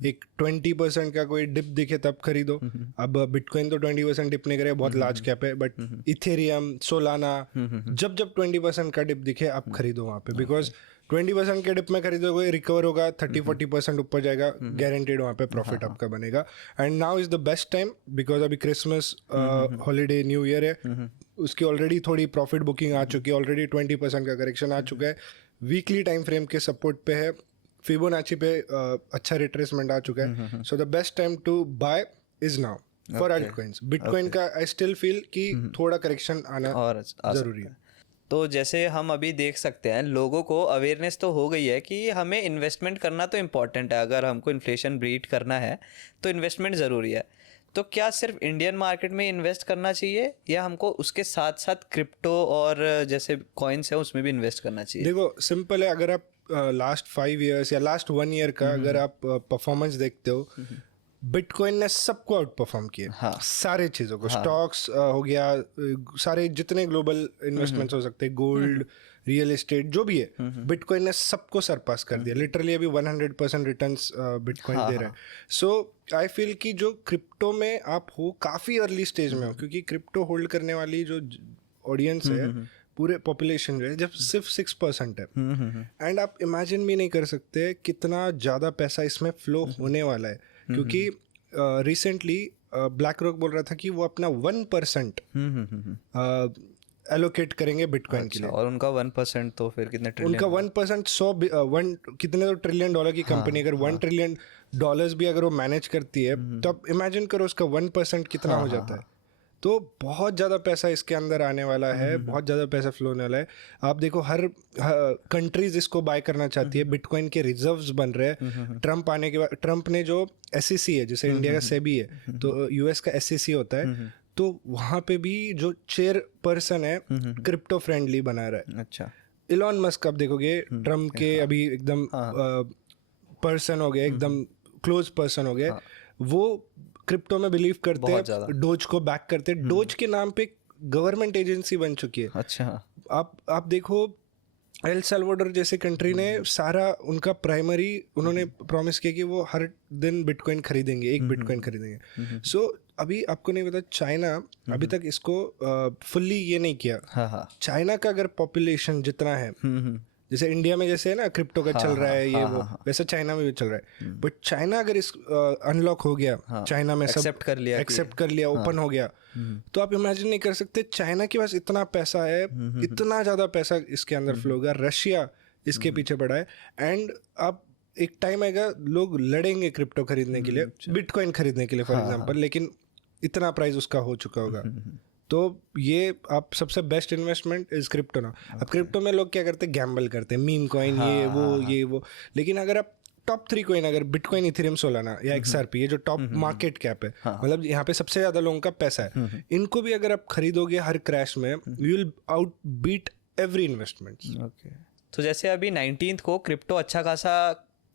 एक 20% का कोई डिप दिखे तब खरीदो। अब बिटकॉइन तो 20% डिप नहीं करे, बहुत लार्ज कैप है, बट इथेरियम, सोलाना, जब 20% का डिप दिखे आप खरीदो वहाँ पे, बिकॉज 20% के डिप में खरीदोगे, रिकवर होगा, 30-40% ऊपर जाएगा, गारंटेड वहाँ पे प्रॉफिट आपका बनेगा। And now is the best time, because अभी क्रिसमस हॉलीडे न्यू ईयर है, उसकी ऑलरेडी थोड़ी प्रॉफिट बुकिंग आ चुकी है, ऑलरेडी 20% का करेक्शन आ चुका है, वीकली टाइम फ्रेम के सपोर्ट पे है, फिबोनाची पे अच्छा रिट्रेसमेंट आ चुका है। So the best time to buy is now for altcoins. Bitcoin का आई स्टिल फील कि थोड़ा करेक्शन आना और जरूरी है। तो जैसे हम अभी देख सकते हैं, लोगों को अवेयरनेस तो हो गई है कि हमें इन्वेस्टमेंट करना तो इम्पॉर्टेंट है, अगर हमको इन्फ्लेशन बीट करना है तो इन्वेस्टमेंट ज़रूरी है। तो क्या सिर्फ इंडियन मार्केट में इन्वेस्ट करना चाहिए या हमको उसके साथ साथ क्रिप्टो और जैसे कॉइन्स है उसमें भी इन्वेस्ट करना चाहिए? देखो सिंपल है, अगर आप लास्ट 5 ईयर्स या लास्ट 1 ईयर का अगर आप परफॉर्मेंस देखते हो, बिटकॉइन ने सबको आउट परफॉर्म किया। हाँ। सारे चीज़ों को, स्टॉक्स हो गया, सारे जितने ग्लोबल इन्वेस्टमेंट्स हो सकते हैं, गोल्ड, रियल एस्टेट, जो भी है, बिटकॉइन ने सबको सरपास कर दिया। लिटरली अभी 100% रिटर्न्स बिटकॉइन दे रहा है। सो आई फील कि जो क्रिप्टो में आप हो, काफ़ी अर्ली स्टेज में हो, क्योंकि क्रिप्टो होल्ड करने वाली जो ऑडियंस है, पूरे पॉपुलेशन जो है, जब सिर्फ 6% है, एंड आप इमेजिन भी नहीं कर सकते कितना ज़्यादा पैसा इसमें फ्लो होने वाला है, क्योंकि रिसेंटली ब्लैक रॉक बोल रहा था कि वो अपना 1% एलोकेट करेंगे बिटकॉइन के लिए। और उनका 1% तो फिर कितने ट्रिलियन? उनका 1% कितने तो ट्रिलियन डॉलर की कंपनी, अगर $1 ट्रिलियन भी अगर वो मैनेज करती है, तो आप इमेजिन करो उसका 1% कितना हो जाता है। तो बहुत ज़्यादा पैसा इसके अंदर आने वाला है, बहुत ज़्यादा पैसा फ्लो होने वाला है। आप देखो हर कंट्रीज इसको बाय करना चाहती है, बिटकॉइन के रिजर्व्स बन रहे हैं। ट्रम्प आने के बाद, ट्रम्प ने जो SEC है, जैसे इंडिया का सेबी है, तो US का SEC होता है, तो वहाँ पे भी जो चेयर पर्सन है क्रिप्टो फ्रेंडली बना रहा है। अच्छा। इलॉन मस्क आप देखोगे, ट्रम्प के अभी एकदम पर्सन हो गए, एकदम क्लोज पर्सन हो गए, वो क्रिप्टो में बिलीव करते हैं, डोज को बैक करते हैं। डोज के नाम पे गवर्नमेंट एजेंसी बन चुकी है। अच्छा। आप देखो एल साल्वाडोर जैसे कंट्री ने सारा उनका प्राइमरी, उन्होंने प्रॉमिस किया कि वो हर दिन बिटकॉइन खरीदेंगे, 1 बिटकॉइन खरीदेंगे। सो अभी आपको नहीं पता, चाइना अभी तक इसको फुल्ली ये नहीं किया। चाइना का अगर पॉपुलेशन जितना है, जैसे इंडिया में जैसे है ना क्रिप्टो का चल रहा है ये वो, वैसे चाइना में भी चल रहा है। बट चाइना अगर इस अनलॉक हो गया, चाइना में सब एक्सेप्ट कर लिया, ओपन हो गया, तो आप इमेजिन नहीं कर सकते चाइना के पास इतना पैसा है, इतना ज़्यादा पैसा इसके अंदर फ्लो होगा। रशिया इसके पीछे पड़ा है, एंड अब एक टाइम आएगा लोग लड़ेंगे क्रिप्टो खरीदने के लिए, बिटकॉइन खरीदने के लिए फॉर एग्जाम्पल, लेकिन इतना प्राइस उसका हो चुका होगा। तो ये आप सबसे बेस्ट इन्वेस्टमेंट इज क्रिप्टो ना। अब क्रिप्टो में लोग क्या करते हैं, गैम्बल करते हैं, मीम कॉइन, ये वो, लेकिन अगर आप टॉप 3 कॉइन, अगर बिटकॉइन, इथेरियम, सोलाना या XRP, ये जो टॉप मार्केट कैप है, मतलब यहाँ पे सबसे ज्यादा लोगों का पैसा है, इनको भी अगर आप खरीदोगे हर क्रैश में, you will out beat every investment. Okay. तो जैसे अभी 19th को क्रिप्टो अच्छा खासा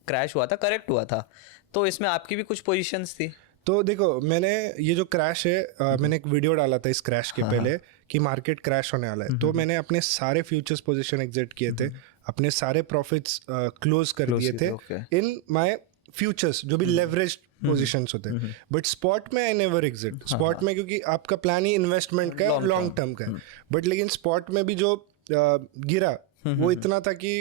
क्रैश हुआ था, करेक्ट हुआ था, तो इसमें आपकी भी कुछ पोजीशंस थी? तो देखो, मैंने ये जो क्रैश है, मैंने एक वीडियो डाला था इस क्रैश के पहले कि मार्केट क्रैश होने वाला है, तो मैंने अपने सारे फ्यूचर्स पोजीशन एग्जिट किए थे, अपने सारे प्रॉफिट्स क्लोज कर दिए थे इन माय फ्यूचर्स, जो भी लेवरेज्ड पोजीशंस होते हैं। बट स्पॉट में आई नेवर एग्जिट स्पॉट में, क्योंकि आपका प्लान ही इन्वेस्टमेंट का है, लॉन्ग टर्म का है। बट लेकिन स्पॉट में भी जो गिरा वो इतना था कि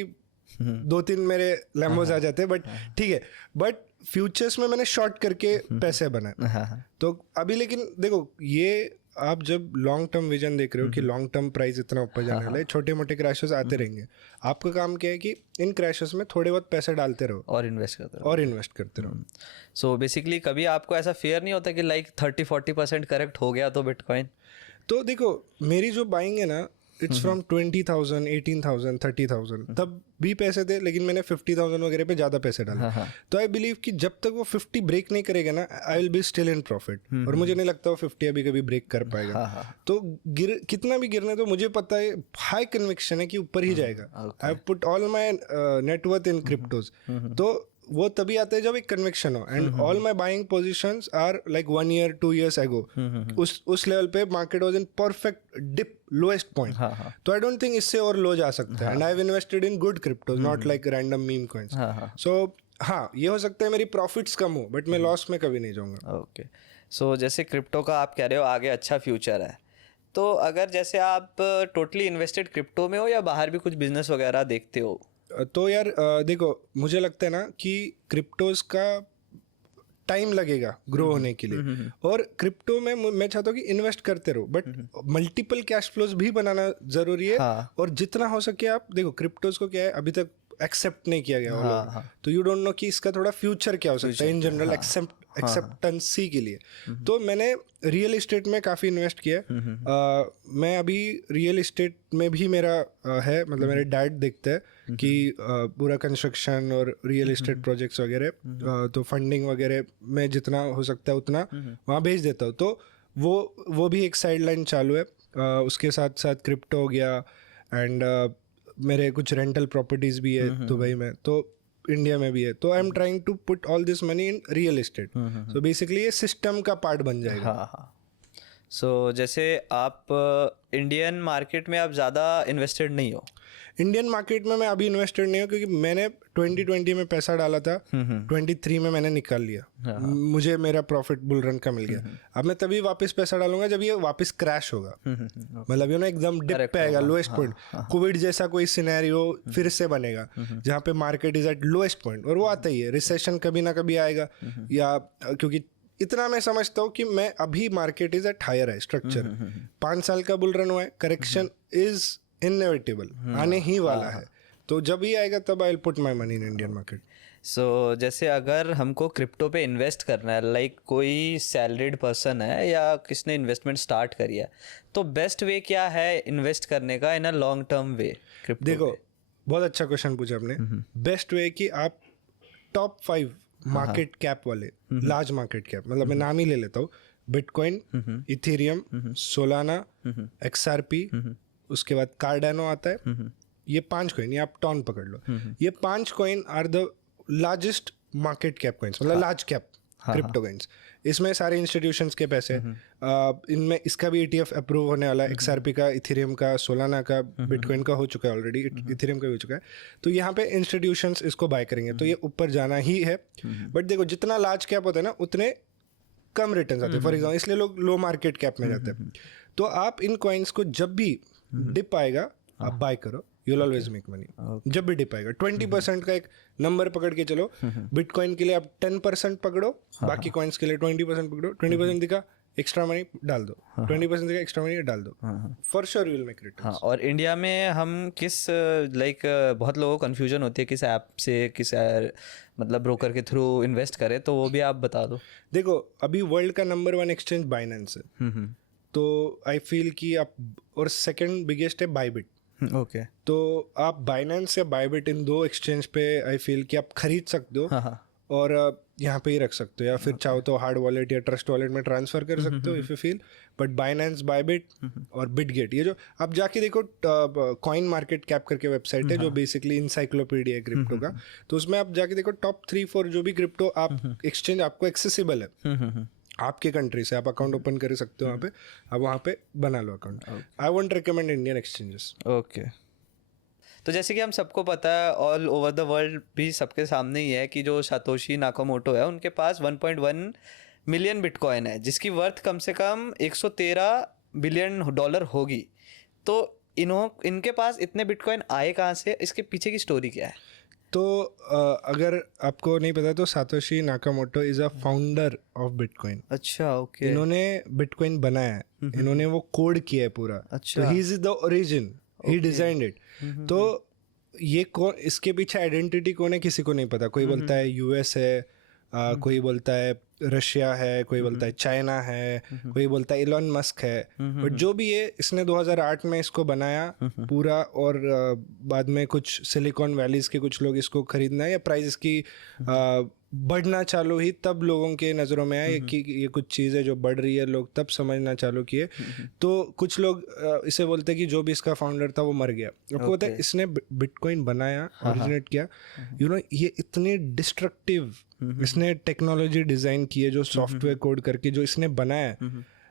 2-3 मेरे लैम्बोज आ जाते, बट ठीक है। बट फ्यूचर्स में मैंने शॉर्ट करके पैसे बनाए। तो अभी लेकिन देखो, ये आप जब लॉन्ग टर्म विजन देख रहे हो कि लॉन्ग टर्म प्राइस इतना ऊपर जाने वाला है, छोटे मोटे क्रैशेस आते रहेंगे, आपका काम क्या है कि इन क्रैशेस में थोड़े बहुत पैसे डालते रहो और इन्वेस्ट करते रहो। सो बेसिकली कभी आपको ऐसा फियर नहीं होता कि लाइक 30-40% करेक्ट हो गया तो बिटकॉइन? तो देखो, मेरी जो बाइंग है ना, इट्स फ्रॉम 20,000, 18,000, 30,000, तब भी पैसे थे, लेकिन मैंने 50,000 वगैरह पे ज़्यादा पैसे डाले। तो आई बिलीव कि जब तक वो 50 ब्रेक नहीं करेगा ना, I will be still in profit, और मुझे नहीं लगता वो 50 अभी कभी ब्रेक कर पाएगा। तो कितना भी गिरने, तो मुझे पता है, हाई कन्विक्शन है कि ऊपर ही जाएगा। I put all my net worth in cryptos, तो वो तभी आता है जब एक कन्विक्शन हो. And all my buying positions are like 1 year 2 years ago. उस लेवल पे market was in perfect dip, lowest point. तो आई डोंट थिंक इससे और लो जा सकता है. And I have invested in good cryptos, not like random meme coins. So हाँ, ये हो सकता है मेरी प्रॉफिट्स कम हो, बट मैं लॉस में कभी नहीं जाऊंगा. ओके. सो जैसे क्रिप्टो का आप कह रहे हो आगे अच्छा फ्यूचर है, तो अगर जैसे आप टोटली इन्वेस्टेड क्रिप्टो में हो या बाहर भी कुछ बिजनेस वगैरह देखते हो? तो यार देखो, मुझे लगता है ना कि क्रिप्टोज का टाइम लगेगा ग्रो होने के लिए. और क्रिप्टो में मैं चाहता हूँ कि इन्वेस्ट करते रहो, बट मल्टीपल कैश फ्लोज भी बनाना जरूरी है. और जितना हो सके आप देखो, क्रिप्टोज को क्या है, अभी तक एक्सेप्ट नहीं किया गया. तो यू डोंट नो कि इसका थोड़ा फ्यूचर क्या हो सकता है इन जनरल एक्सेप्टेंसी के लिए. तो मैंने रियल इस्टेट में काफ़ी इन्वेस्ट किया. मैं अभी रियल इस्टेट में भी मेरा है, मतलब मेरे डैड देखते हैं कि पूरा कंस्ट्रक्शन और रियल इस्टेट प्रोजेक्ट्स वगैरह, तो फंडिंग वगैरह में जितना हो सकता है उतना वहाँ भेज देता हूँ. तो वो भी एक साइड लाइन चालू है. उसके साथ साथ क्रिप्टो हो गया. एंड मेरे कुछ रेंटल प्रॉपर्टीज भी है दुबई में, तो इंडिया में भी है. तो I am trying to put all this money in real estate. So basically ये सिस्टम का पार्ट बन जाएगा. हाँ. सो जैसे आप इंडियन मार्केट में आप ज़्यादा इन्वेस्टेड नहीं हो? इंडियन मार्केट में मैं अभी इन्वेस्टेड नहीं हूँ, क्योंकि मैंने 2020 में पैसा डाला था. 23 में मैंने निकाल लिया. मुझे मेरा प्रॉफिट बुल रन का मिल गया. अब मैं तभी वापस पैसा डालूंगा जब ये वापस क्रैश होगा. मतलब यू नो एकदम डिप पे आएगा, लोएस्ट पॉइंट. कोविड जैसा कोई सिनेरियो फिर से बनेगा जहाँ पे market is eight lowest point. और वो आता ही है, रिसेशन कभी ना कभी आएगा. या क्योंकि इतना मैं समझता हूँ कि मैं अभी मार्केट इज एट हायर है स्ट्रक्चर. 5 साल का बुल रन हुआ है, करेक्शन इज इनएविटेबल, आने ही वाला है. तो जब ही आएगा तब I will put my money in Indian market. So जैसे अगर हमको क्रिप्टो पे इन्वेस्ट करना है, लाइक कोई सैलरीड पर्सन है या किसने इन्वेस्टमेंट स्टार्ट करी है, तो बेस्ट वे क्या है इन्वेस्ट करने का in a long term way crypto? देखो, बहुत अच्छा क्वेश्चन पूछा आपने. बेस्ट वे कि आप टॉप 5 मार्केट कैप वाले, लार्ज मार्केट कैप, मतलब मैं नाम ही ले लेता हूँ, बिटकॉइन, इथेरियम, सोलाना, XRP, उसके बाद कार्डानो आता है. ये 5 कॉइन, ये आप टॉन पकड़ लो. ये 5 coin are the largest market cap coins, मतलब लार्ज कैप क्रिप्टो कॉइन्स. इसमें सारे इंस्टीट्यूशंस के पैसे. इनमें इसका भी ETF अप्रूव होने वाला है. XRP का, इथेरियम का, सोलाना का, बिटकॉइन का हो चुका है ऑलरेडी, इथेरियम का भी हो चुका है. तो यहाँ पे इंस्टीट्यूशंस इसको बाय करेंगे, तो ये ऊपर जाना ही है. बट देखो, जितना लार्ज कैप होता है ना, उतने कम रिटर्न आते हैं. फॉर एग्जाम्पल, इसलिए लोग लो मार्केट कैप में जाते हैं. तो आप इन कॉइन्स को जब भी डिप आएगा आप बाय करो, you will always make money. जब भी डिप आएगा 20% का एक नंबर पकड़ के चलो. बिटकॉइन के लिए आप 10% पकड़ो, बाकी कॉइन्स के लिए 20% पकड़ो. 20% दिखा, एक्स्ट्रा मनी डाल दो. 20% दिखा, एक्स्ट्रा मनी डाल दो. For sure you will make returns. हाँ. और इंडिया में हम किस लाइक बहुत लोगों को कन्फ्यूजन होती है किस ऐप से, किस मतलब ब्रोकर के थ्रू इन्वेस्ट करें, तो वो भी आप बता दो. देखो, अभी वर्ल्ड का नंबर 1 एक्सचेंज बाइनेंस है. तो आई फील कि आप, और सेकंड बिगेस्ट है बाइबिट. ओके. तो आप बाइनेंस या बाइबिट, इन 2 एक्सचेंज पे आई फील कि आप खरीद सकते हो. और यहाँ पे ही रख सकते हो, या फिर चाहो तो हार्ड वॉलेट या ट्रस्ट वॉलेट में ट्रांसफर कर सकते हो if you feel. But Binance, Bybit और बिटगेट, ये जो आप जाके देखो, कॉइन मार्केट कैप करके वेबसाइट है जो बेसिकली इंसाइक्लोपीडिया है क्रिप्टो का. तो उसमें आप जाके देखो टॉप 3-4 जो भी क्रिप्टो आप एक्सचेंज आपको एक्सेसिबल है आपके कंट्री से, आप अकाउंट ओपन कर सकते हो वहाँ पे. आप वहाँ पे बना लो account. I won't recommend Indian exchanges. Okay. तो जैसे कि हम सबको पता है, ऑल ओवर द वर्ल्ड भी सबके सामने ही है कि जो सातोशी नाकामोटो है, उनके पास 1.1 मिलियन बिटकॉइन है, जिसकी वर्थ कम से कम $113 बिलियन होगी. तो इनके पास इतने बिटकॉइन आए कहाँ से? इसके पीछे की स्टोरी क्या है? तो अगर आपको नहीं पता तो Satoshi Nakamoto is a founder of bitcoin. अच्छा. ओके. इन्होंने बिटकॉइन बनाया है, इन्होंने वो कोड किया है पूरा. अच्छा. तो he is the origin, he designed it. तो ये कौन, इसके पीछे आइडेंटिटी कौन है किसी को नहीं पता. कोई बोलता है US है, कोई बोलता है रशिया है, कोई बोलता है चाइना है, कोई बोलता है इलॉन मस्क है. बट जो भी है, इसने 2008 में इसको बनाया पूरा. और बाद में कुछ सिलिकॉन वैलीज के कुछ लोग इसको खरीदना है, या प्राइस इसकी बढ़ना चालू ही तब लोगों के नज़रों में आया कि ये कुछ चीज़ है जो बढ़ रही है, लोग तब समझना चालू किए। तो कुछ लोग इसे बोलते हैं कि जो भी इसका फाउंडर था वो मर गया। आपको पता है इसने बिटकॉइन बनाया, ओरिजिनेट किया, ये इतनी डिस्ट्रक्टिव इसने टेक्नोलॉजी डिज़ाइन की है, जो सॉफ्टवेयर कोड करके जो इसने बनाया है,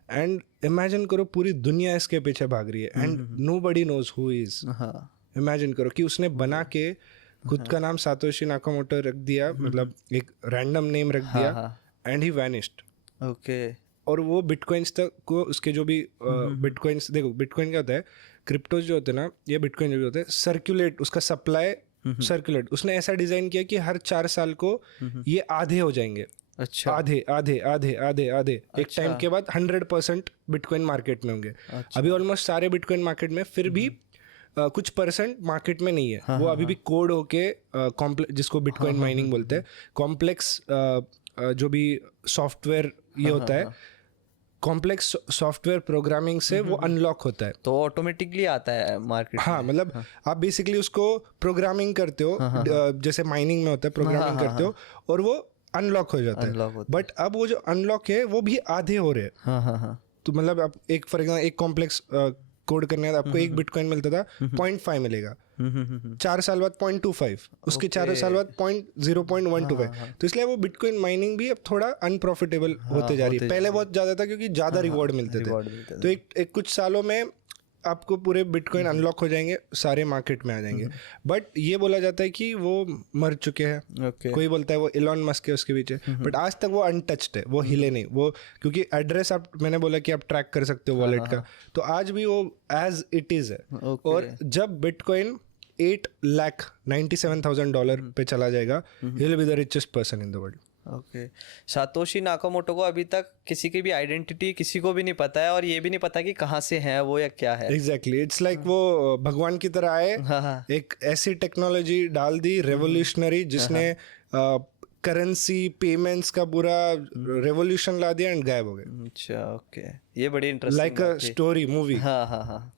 एंड इमेजिन करो पूरी दुनिया इसके पीछे भाग रही है and nobody knows who is. Imagine करो कि उसने बना के खुद का नाम सातोशी नाकामोटो रख दिया, मतलब एक रैंडम नेम रख दिया, एंड ही वैनिश्ड। ओके। और वो बिटकॉइंस तक को उसके जो भी बिटकॉइंस, देखो बिटकॉइन क्या होता है, क्रिप्टोज जो होते हैं ना, ये बिटकॉइन जो भी होते हैं, सर्कुलेट, उसका सप्लाई सर्कुलेट उसने ऐसा डिजाइन किया कि हर 4 साल को ये आधे हो जाएंगे। अच्छा। आधे आधे आधे आधे आधे एक टाइम के बाद 100% बिटकॉइन मार्केट में होंगे। अभी ऑलमोस्ट सारे बिटकॉइन मार्केट में, फिर भी कुछ परसेंट मार्केट में नहीं है। वो अभी भी कोड होके जिसको बिटकॉइन माइनिंग बोलते हैं, कॉम्प्लेक्स जो भी सॉफ्टवेयर ये होता है, कॉम्प्लेक्स सॉफ्टवेयर प्रोग्रामिंग से वो अनलॉक होता है, तो ऑटोमेटिकली आता है मार्केट। हाँ, मतलब आप बेसिकली उसको प्रोग्रामिंग करते हो, जैसे माइनिंग में होता है, प्रोग्रामिंग करते हो और वो अनलॉक हो जाता है। बट अब वो जो अनलॉक है वो भी आधे हो रहे हैं। तो मतलब आप एक फॉर एग्जाम्पल एक कॉम्प्लेक्स कोड करने का आपको 1 बिटकॉइन मिलता था, 0.5 मिलेगा, 4 साल बाद 0.25, उसके 4 साल बाद 0.125। तो इसलिए वो बिटकॉइन माइनिंग भी अब थोड़ा अनप्रॉफिटेबल होते जा रही है। पहले बहुत ज़्यादा था क्योंकि ज़्यादा रिवॉर्ड मिलते थे। तो एक कुछ सालों में आपको पूरे बिटकॉइन अनलॉक हो जाएंगे, सारे मार्केट में आ जाएंगे। बट ये बोला जाता है कि वो मर चुके हैं। कोई बोलता है वो इलॉन मस्क है उसके पीछे, बट आज तक वो अनटच्ड है, वो हिले नहीं। वो क्योंकि एड्रेस आप, मैंने बोला कि आप ट्रैक कर सकते हो वॉलेट का, तो आज भी वो एज इट इज है। और जब बिटकॉइन $8,97,000 पे चला जाएगा, he will be the richest person in the world. Okay. Satoshi Nakamoto को अभी तक किसी की भी आइडेंटिटी किसी को भी नहीं पता है, और ये भी नहीं पता कि कहाँ से है वो या क्या है। एग्जैक्टली, इट्स लाइक वो भगवान की तरह आए, एक ऐसी टेक्नोलॉजी डाल दी रेवोल्यूशनरी, जिसने करेंसी पेमेंट्स का पूरा रेवोल्यूशन ला दिया एंड गायब हो गए। अच्छा, ओके, ये बड़ी interesting like a story movie. हाँ।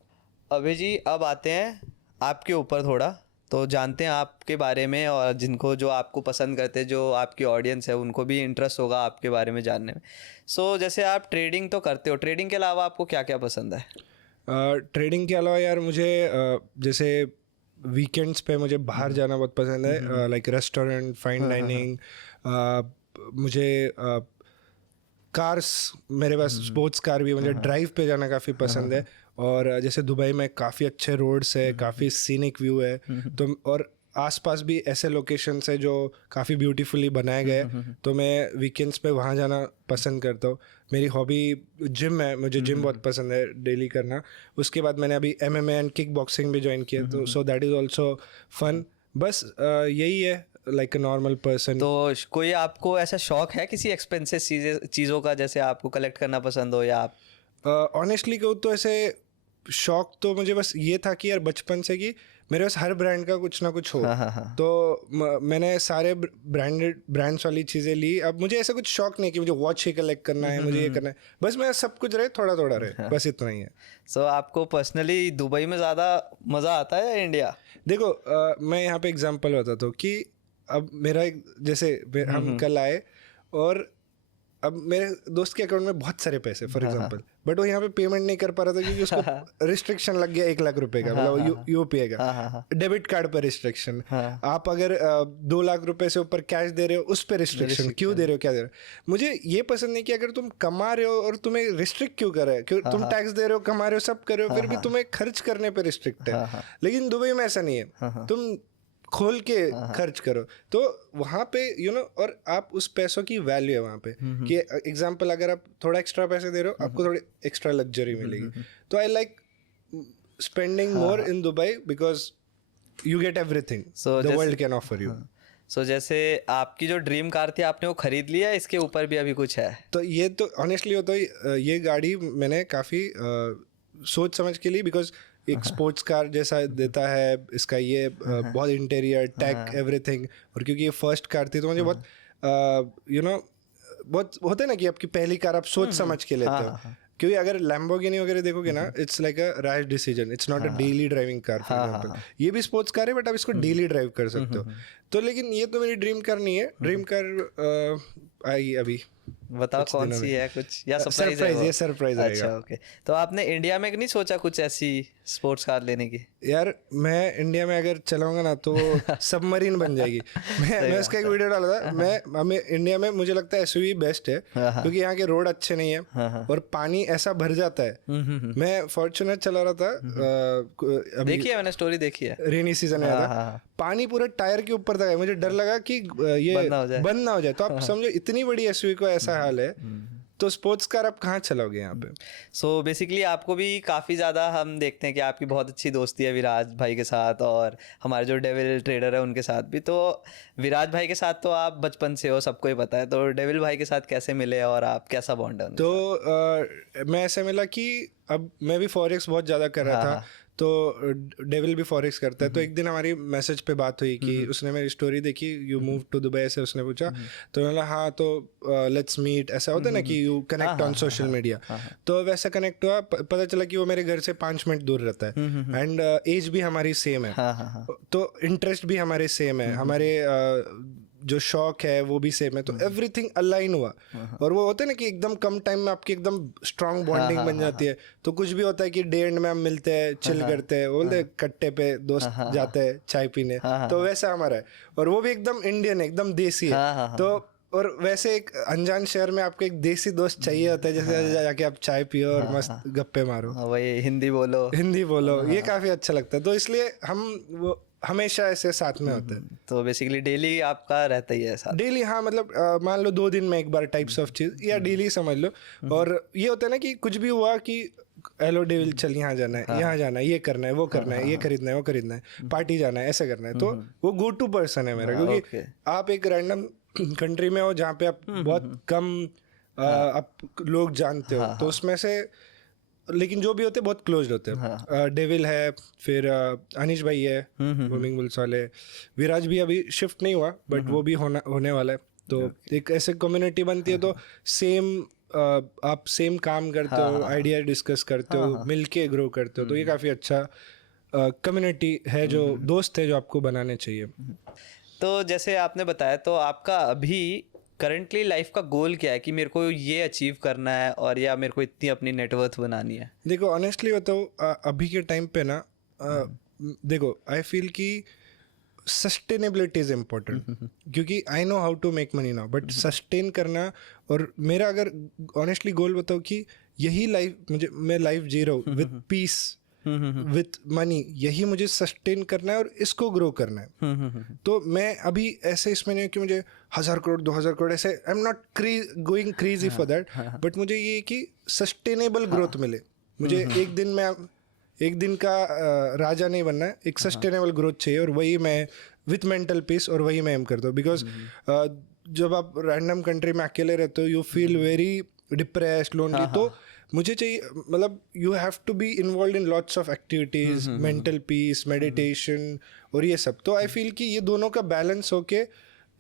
अभी जी अब आते हैं आपके ऊपर थोड़ा, तो जानते हैं आपके बारे में, और जिनको जो आपको पसंद करते हैं, जो आपकी ऑडियंस है, उनको भी इंटरेस्ट होगा आपके बारे में जानने में। सो जैसे आप ट्रेडिंग तो करते हो, ट्रेडिंग के अलावा आपको क्या क्या पसंद है? ट्रेडिंग के अलावा यार मुझे जैसे वीकेंड्स पे मुझे बाहर जाना बहुत पसंद है, लाइक रेस्टोरेंट, फाइन डाइनिंग। मुझे कार्स, मेरे पास स्पोर्ट्स कार भी है, मुझे ड्राइव पे जाना काफ़ी पसंद है। और जैसे दुबई में काफ़ी अच्छे रोड्स है, काफ़ी सीनिक व्यू है, तो और आसपास भी ऐसे लोकेशंस है जो काफ़ी ब्यूटीफुली बनाए गए, तो मैं वीकेंड्स पे वहाँ जाना पसंद करता हूँ। मेरी हॉबी जिम है, मुझे जिम बहुत पसंद है डेली करना। उसके बाद मैंने अभी MMA एंड किक बॉक्सिंग भी ज्वाइन किया, तो so that is also fun. बस यही है, लाइक अ नॉर्मल पर्सन। तो कोई आपको ऐसा शौक है किसी एक्सपेंसिव चीज़ों का, जैसे आपको कलेक्ट करना पसंद हो, या आप? ऑनेस्टली कहूँ तो ऐसे शौक तो मुझे बस ये था कि यार बचपन से कि मेरे पास हर ब्रांड का कुछ ना कुछ हो। तो मैंने सारे ब्रांड्स वाली चीज़ें ली। अब मुझे ऐसा कुछ शौक नहीं कि मुझे वॉच ही कलेक्ट करना है, मुझे ये करना है, बस मैं सब कुछ रहे, थोड़ा थोड़ा रहे, बस इतना ही है। सो आपको पर्सनली दुबई में ज़्यादा मज़ा आता है या इंडिया? देखो मैं यहाँ पे एग्जांपल बताता हूँ कि अब मेरा जैसे हम कल आए और अब मेरे दोस्त के अकाउंट में बहुत सारे पैसे फॉर एग्जांपल, बट वो यहाँ पे पेमेंट नहीं कर पा रहा था क्योंकि उसको रिस्ट्रिक्शन लग गया 1 लाख रुपए का, मतलब यूपीआई का डेबिट कार्ड पर रिस्ट्रिक्शन। आप अगर 2 लाख रुपए से ऊपर कैश दे रहे हो उस पर रिस्ट्रिक्शन, क्यों दे रहे हो, क्या दे रहे हो? मुझे ये पसंद नहीं कि अगर तुम कमा रहे हो और तुम्हें रिस्ट्रिक्ट क्यों कर रहे हो, क्यों तुम टैक्स दे रहे हो, कमा रहे हो, सब कर रहे हो, फिर भी तुम्हें खर्च करने पर रिस्ट्रिक्ट है। लेकिन दुबई में ऐसा नहीं है, तुम खोल के खर्च करो, तो वहाँ पे और आप उस पैसों की वैल्यू है वहाँ पे। कि एग्जांपल अगर आप थोड़ा एक्स्ट्रा पैसे दे रहे हो, आपको थोड़ी एक्स्ट्रा लग्जरी मिलेगी। तो I like spending more in Dubai because you get everything the world can offer you. So जैसे आपकी जो ड्रीम कार थी, आपने वो खरीद लिया, इसके ऊपर भी अभी कुछ है? तो ये तो ऑनेस्टली होता है, ये गाड़ी मैंने काफ़ी सोच समझ के ली, बिकॉज एक स्पोर्ट्स कार जैसा देता है इसका ये बहुत इंटीरियर टेक एवरीथिंग। और क्योंकि ये फर्स्ट कार थी तो मुझे बहुत बहुत होता है ना कि आपकी पहली कार आप सोच समझ के लेते हो, क्योंकि अगर लैम्बोर्गिनी वगैरह देखोगे ना, it's like a rash decision, it's not a daily driving car for example. ये भी स्पोर्ट्स कार है बट आप इसको डेली ड्राइव कर सकते हो। तो लेकिन ये तो मेरी ड्रीम कार नहीं है। ड्रीम कार आई अभी। बताओ कौन सी है कुछ, या सरप्राइज है वो? ये सरप्राइज रहेगा। अच्छा ओके। तो आपने इंडिया में नहीं सोचा कुछ ऐसी स्पोर्ट्स कार लेने की? यार मैं इंडिया में अगर चलाऊंगा ना तो सबमरीन बन जाएगी। मैं उसका एक वीडियो डाला था। हमें इंडिया में मुझे लगता है एसयूवी बेस्ट है, क्योंकि यहाँ के रोड अच्छे नहीं है और पानी ऐसा भर जाता है। मैं फॉर्च्यूनर चला रहा था, देखी है मैंने, स्टोरी देखी है। रेनी सीजन में था, पानी पूरे टायर के ऊपर तक है। मुझे डर लगा कि ये बंद ना हो जाए। तो आप समझो इतनी बड़ी एसयूवी को ऐसा हाल है, तो स्पोर्ट्स कार आप कहाँ चलाओगे यहाँ पे? सो बेसिकली आपको भी काफ़ी ज़्यादा हम देखते हैं कि आपकी बहुत अच्छी दोस्ती है विराज भाई के साथ, और हमारे जो डेविल ट्रेडर है उनके साथ भी। तो विराज भाई के साथ तो आप बचपन से हो, सबको ही पता है। तो डेविल भाई के साथ कैसे मिले और आप कैसा बॉन्ड है? तो मैं ऐसे मिला कि अब मैं भी फॉरेक्स बहुत ज़्यादा कर रहा था, तो डेविल भी फॉरेक्स करता है। तो एक दिन हमारी मैसेज पे बात हुई कि उसने मेरी स्टोरी देखी, यू मूव टू दुबई ऐसे उसने पूछा। तो मैंने हाँ, तो लेट्स मीट, ऐसा होता है ना कि you connect on social media. तो वैसा कनेक्ट हुआ, पता चला कि वो मेरे घर से 5 मिनट दूर रहता है एंड एज भी हमारी सेम है, तो इंटरेस्ट भी हमारे सेम है, हमारे जो शौक है वो भी सेम है। तो एवरीथिंग अलाइन हुआ। और वो होता है ना कि एकदम कम टाइम में आपकी एकदम स्ट्रांग बॉन्डिंग बन जाती है। तो कुछ भी होता है कि डे एंड में हम मिलते हैं, चिल करते हैं, बोलते कट्टे पे दोस्त जाते हैं चाय पीने। तो वैसा हमारा है, और वो भी एकदम इंडियन है, एकदम देसी है। तो और वैसे एक अनजान शहर में आपको एक देसी दोस्त चाहिए होता है, जैसे जाके आप चाय पियो और मस्त गप्पे मारो, वही हिंदी बोलो, ये काफी अच्छा लगता है। तो इसलिए हम वो हमेशा ऐसे साथ में होते हैं। तो बेसिकली डेली आपका रहता ही है साथ? डेली हाँ, मतलब मान लो 2 दिन में एक बार टाइप्स ऑफ चीज, या डेली समझ लो। और ये होता है ना कि कुछ भी हुआ कि हेलो डेविल, चल यहाँ जाना है, यहाँ जाना है, ये करना है, वो करना है, ये खरीदना है, वो खरीदना है, पार्टी जाना है, ऐसा करना है। तो वो गो टू पर्सन है मेरा, क्योंकि आप एक रैंडम कंट्री में हो जहाँ पे आप बहुत कम आप लोग जानते हो, तो उसमें से लेकिन जो भी होते हैं बहुत क्लोज होते हैं। डेविल है, फिर अनिश भाई है बूमिंग बुल्स वाले, विराज भी अभी शिफ्ट नहीं हुआ बट वो भी होने वाला है। तो एक ऐसे कम्युनिटी बनती है, तो सेम आप सेम काम करते हो, आइडिया डिस्कस करते हो, मिलके ग्रो करते हो। तो ये काफ़ी अच्छा कम्युनिटी है, जो दोस्त है जो आपको बनाने चाहिए। तो जैसे आपने बताया, तो आपका अभी करंटली लाइफ का गोल क्या है कि मेरे को ये अचीव करना है, और या मेरे को इतनी अपनी नेटवर्थ बनानी है? देखो ऑनेस्टली बताओ, अभी के टाइम पे ना, देखो आई फील कि सस्टेनेबिलिटी इज इम्पोर्टेंट, क्योंकि I know how to make money now, but sustain करना। और मेरा अगर ऑनेस्टली गोल बताओ कि यही लाइफ मैं लाइफ जी रहा हूँ विद पीस, विथ मनी, यही मुझे सस्टेन करना है और इसको ग्रो करना है। तो मैं अभी ऐसे इसमें नहीं कि मुझे 1000 करोड़ 2000 करोड़ ऐसे, I am not going crazy for that, but मुझे ये कि सस्टेनेबल ग्रोथ मिले। मुझे एक दिन का राजा नहीं बनना है, एक सस्टेनेबल ग्रोथ चाहिए, और वही मैं विथ मेंटल पीस, और वही मैं एम करता हूँ। बिकॉज जब आप रैंडम कंट्री में अकेले रहते हो, you feel very depressed, lonely. तो मुझे चाहिए, मतलब you have to be involve in lots of activities, mental peace, meditation और ये सब। तो आई फील कि ये दोनों का बैलेंस होके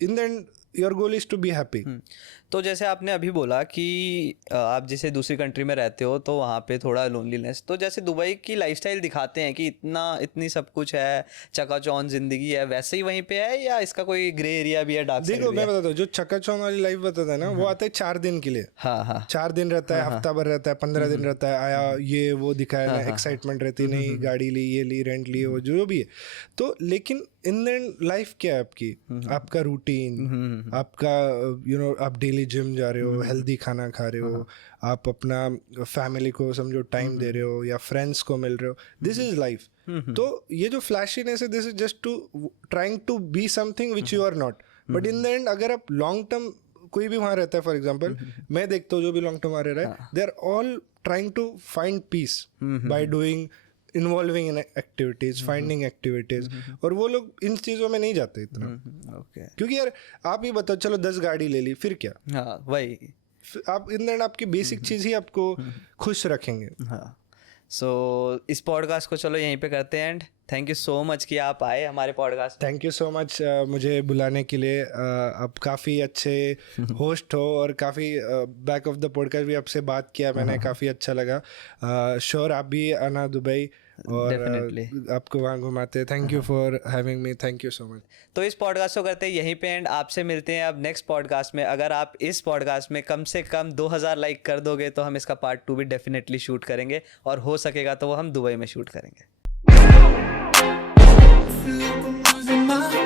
in the end your goal is to be happy. तो जैसे आपने अभी बोला कि आप जैसे दूसरी कंट्री में रहते हो तो वहाँ पे थोड़ा लोनलीनेस, तो जैसे दुबई की लाइफस्टाइल दिखाते हैं कि इतनी सब कुछ है, चकाचौंध जिंदगी है, वैसे ही वहीं पे है, या इसका कोई ग्रे एरिया भी है, डार्क साइड? देखो मैं बताता हूँ, जो चकाचौंध वाली लाइफ बताता है ना, वो आता है 4 दिन के लिए। 4 दिन रहता है, हफ्ता भर रहता है, 15 दिन रहता है, आया ये वो दिखाया ना, एक्साइटमेंट रहती नहीं, गाड़ी ली, ये ली, रेंट ली, वो जो भी है। तो लेकिन इन द एंड लाइफ क्या है आपकी? आपका रूटीन, आपका आप डेली जिम जा रहे हो, हेल्दी खाना खा रहे हो, आप अपना फैमिली को समझो टाइम दे रहे हो, या फ्रेंड्स को मिल रहे हो, दिस इज लाइफ। तो ये जो फ्लैशीनेस है, this is just to trying to be something which you are not. But in the end अगर आप लॉन्ग टर्म, कोई भी वहाँ रहता है, फॉर एग्जाम्पल मैं देखता हूँ जो भी लॉन्ग टर्म वहाँ रह रहा है, they are all trying to find peace by doing, involving in activities, finding activities. और वो लोग इन चीज़ों में नहीं जाते इतना। क्योंकि यार आप ही बताओ, चलो 10 गाड़ी ले ली, फिर क्या? वही आप इन द एंड आपकी बेसिक चीज़ ही आपको खुश रखेंगे। सो इस पॉडकास्ट को चलो यहीं पे करते हैं and thank you so much कि आप आए हमारे podcast. Thank you so much मुझे बुलाने के लिए। आप काफ़ी अच्छे होस्ट हो और काफ़ी बैक ऑफ द पॉडकास्ट भी आपसे बात किया मैंने, काफ़ी अच्छा लगा। श्योर आप भी आना दुबई और Definitely. आपको वहाँ घुमाते। Thank you for having me, thank you so much. तो इस पॉडकास्ट को करते हैं यहीं पे एंड आपसे मिलते हैं अब नेक्स्ट पॉडकास्ट में। अगर आप इस पॉडकास्ट में कम से कम 2000 लाइक कर दोगे तो हम इसका पार्ट 2 भी डेफिनेटली शूट करेंगे और हो सकेगा तो वो हम दुबई में शूट करेंगे। Feel like I'm losing my